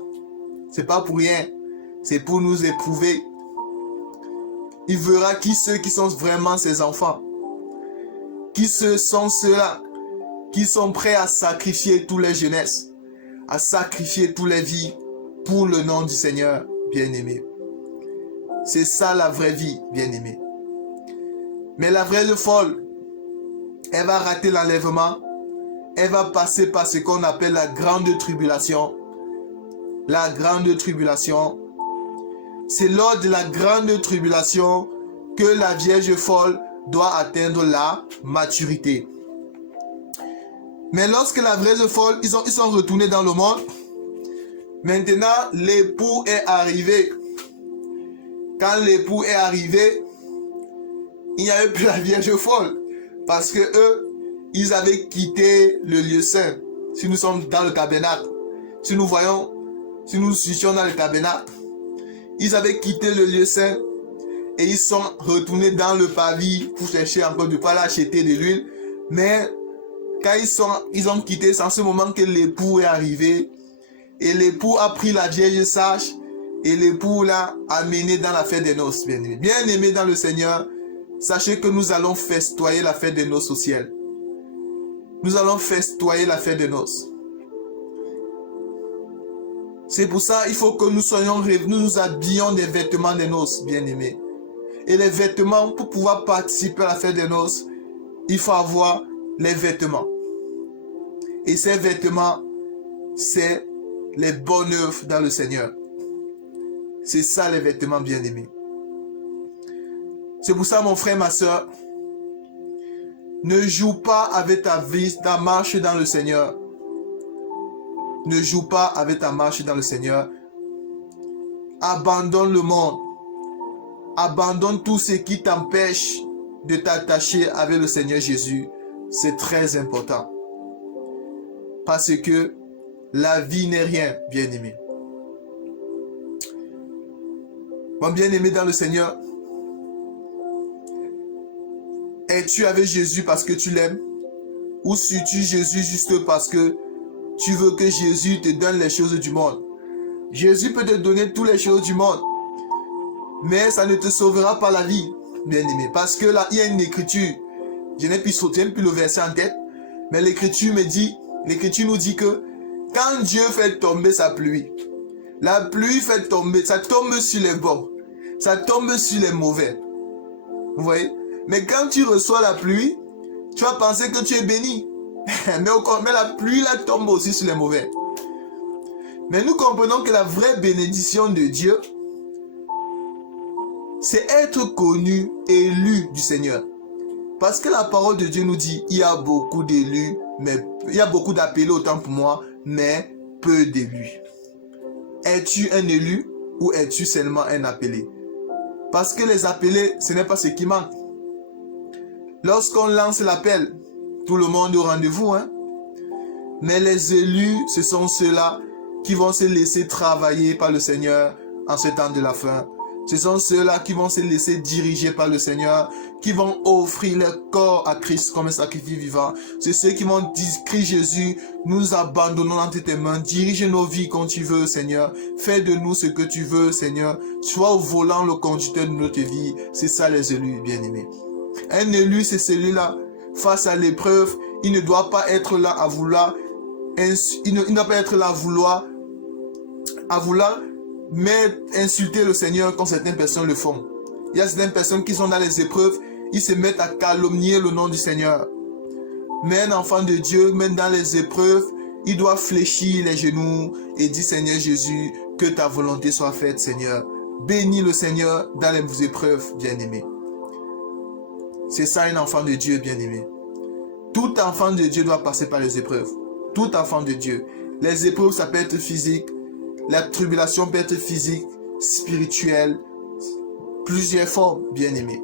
C'est pas pour rien. C'est pour nous éprouver. Il verra ceux qui sont vraiment ses enfants. Qui sont ceux-là qui sont prêts à sacrifier toutes les jeunesses, à sacrifier toutes les vies pour le nom du Seigneur, bien-aimé. C'est ça la vraie vie, bien-aimé. Mais la vraie folle, elle va rater l'enlèvement. Elle va passer par ce qu'on appelle la grande tribulation. La grande tribulation. C'est lors de la grande tribulation que la vierge folle doit atteindre la maturité. Mais lorsque la vierge folle, ils sont retournés dans le monde, maintenant l'époux est arrivé. Quand l'époux est arrivé, il n'y avait plus la vierge folle. Parce que eux, ils avaient quitté le lieu saint. Si nous sommes dans le tabernacle, si nous situons dans le tabernacle, ils avaient quitté le lieu saint et ils sont retournés dans le pavis pour chercher encore de quoi acheter de l'huile. Mais quand ils ont quitté, c'est en ce moment que l'époux est arrivé. Et l'époux a pris la vierge sage et l'époux l'a amené dans la fête des noces. Bien aimé dans le Seigneur, sachez que nous allons festoyer la fête des noces au ciel. Nous allons festoyer la fête des noces. C'est pour ça il faut que nous nous habillions des vêtements des noces, bien-aimés. Et les vêtements, pour pouvoir participer à la fête des noces, il faut avoir les vêtements. Et ces vêtements, c'est les bonnes œuvres dans le Seigneur. C'est ça les vêtements, bien-aimés. C'est pour ça, mon frère, ma soeur, ne joue pas avec ta vie, ta marche dans le Seigneur. Ne joue pas avec ta marche dans le Seigneur. Abandonne le monde. Abandonne tout ce qui t'empêche de t'attacher avec le Seigneur Jésus. C'est très important. Parce que la vie n'est rien, bien-aimé. Mon bien-aimé dans le Seigneur, es-tu avec Jésus parce que tu l'aimes? Ou suis-tu Jésus juste parce que tu veux que Jésus te donne les choses du monde? Jésus peut te donner toutes les choses du monde, mais ça ne te sauvera pas la vie, bien-aimé. Parce que là, il y a une écriture. Je n'ai plus le verset en tête, mais l'écriture nous dit que quand Dieu fait tomber sa pluie, la pluie fait tomber, ça tombe sur les bons, ça tombe sur les mauvais. Vous voyez? Mais quand tu reçois la pluie, tu vas penser que tu es béni. mais la pluie là tombe aussi sur les mauvais. Mais nous comprenons que la vraie bénédiction de Dieu, c'est être connu, élu du Seigneur. Parce que la parole de Dieu nous dit, il y a beaucoup d'élus, mais il y a beaucoup d'appelés autant pour moi, mais peu d'élus. Es-tu un élu ou es-tu seulement un appelé? Parce que les appelés, ce n'est pas ce qui manque. Lorsqu'on lance l'appel, tout le monde est au rendez-vous, hein? Mais les élus, ce sont ceux-là qui vont se laisser travailler par le Seigneur en ce temps de la fin. Ce sont ceux-là qui vont se laisser diriger par le Seigneur, qui vont offrir leur corps à Christ comme un sacrifice vivant. C'est ceux qui vont dire, Christ Jésus, nous abandonnons entre tes mains, dirige nos vies comme tu veux, Seigneur. Fais de nous ce que tu veux, Seigneur. Sois au volant le conducteur de notre vie. C'est ça les élus, bien-aimés. Un élu, c'est celui-là, face à l'épreuve, il ne doit pas être là à vouloir, il ne doit pas être là à vouloir insulter le Seigneur comme certaines personnes le font. Il y a certaines personnes qui sont dans les épreuves, ils se mettent à calomnier le nom du Seigneur. Mais un enfant de Dieu, même dans les épreuves, il doit fléchir les genoux et dire, Seigneur Jésus, que ta volonté soit faite, Seigneur. Bénis le Seigneur dans les épreuves, bien-aimés. C'est ça un enfant de Dieu, bien-aimé. Tout enfant de Dieu doit passer par les épreuves. Tout enfant de Dieu. Les épreuves, ça peut être physique. La tribulation peut être physique, spirituelle, plusieurs formes, bien-aimé.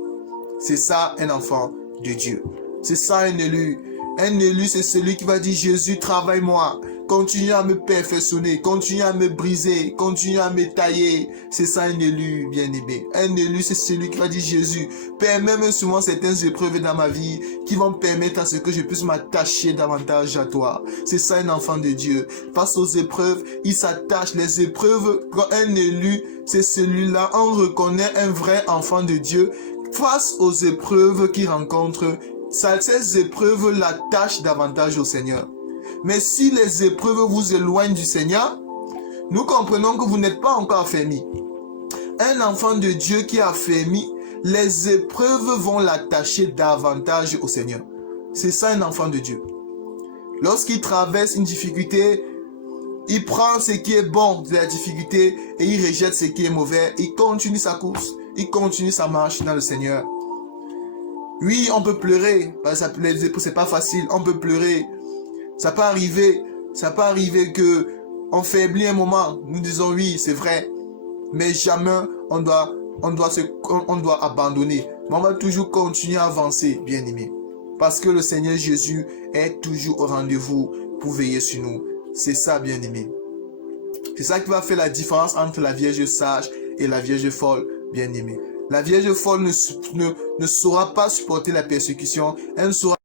C'est ça un enfant de Dieu. C'est ça un élu. Un élu, c'est celui qui va dire, Jésus, travaille-moi. continue à me perfectionner, continue à me briser, continue à me tailler. C'est ça un élu, bien-aimé. Un élu, c'est celui qui va dire Jésus, permets-moi souvent certaines épreuves dans ma vie qui vont permettre à ce que je puisse m'attacher davantage à toi. C'est ça un enfant de Dieu. Face aux épreuves, il s'attache. Les épreuves, quand un élu, c'est celui-là, on reconnaît un vrai enfant de Dieu. Face aux épreuves qu'il rencontre, ces épreuves l'attachent davantage au Seigneur. Mais si les épreuves vous éloignent du Seigneur, nous comprenons que vous n'êtes pas encore affermi. Un enfant de Dieu qui est affermi, les épreuves vont l'attacher davantage au Seigneur. C'est ça un enfant de Dieu. Lorsqu'il traverse une difficulté, il prend ce qui est bon de la difficulté et il rejette ce qui est mauvais. Il continue sa course, il continue sa marche dans le Seigneur. Oui, on peut pleurer, les épreuves c'est pas facile, on peut pleurer. Ça peut arriver que on faiblit un moment. Nous disons oui, c'est vrai, mais jamais on doit abandonner. Mais on va toujours continuer à avancer, bien-aimé. Parce que le Seigneur Jésus est toujours au rendez-vous pour veiller sur nous. C'est ça, bien-aimé. C'est ça qui va faire la différence entre la Vierge sage et la Vierge folle, bien-aimé. La Vierge folle ne saura pas supporter la persécution. Elle ne saura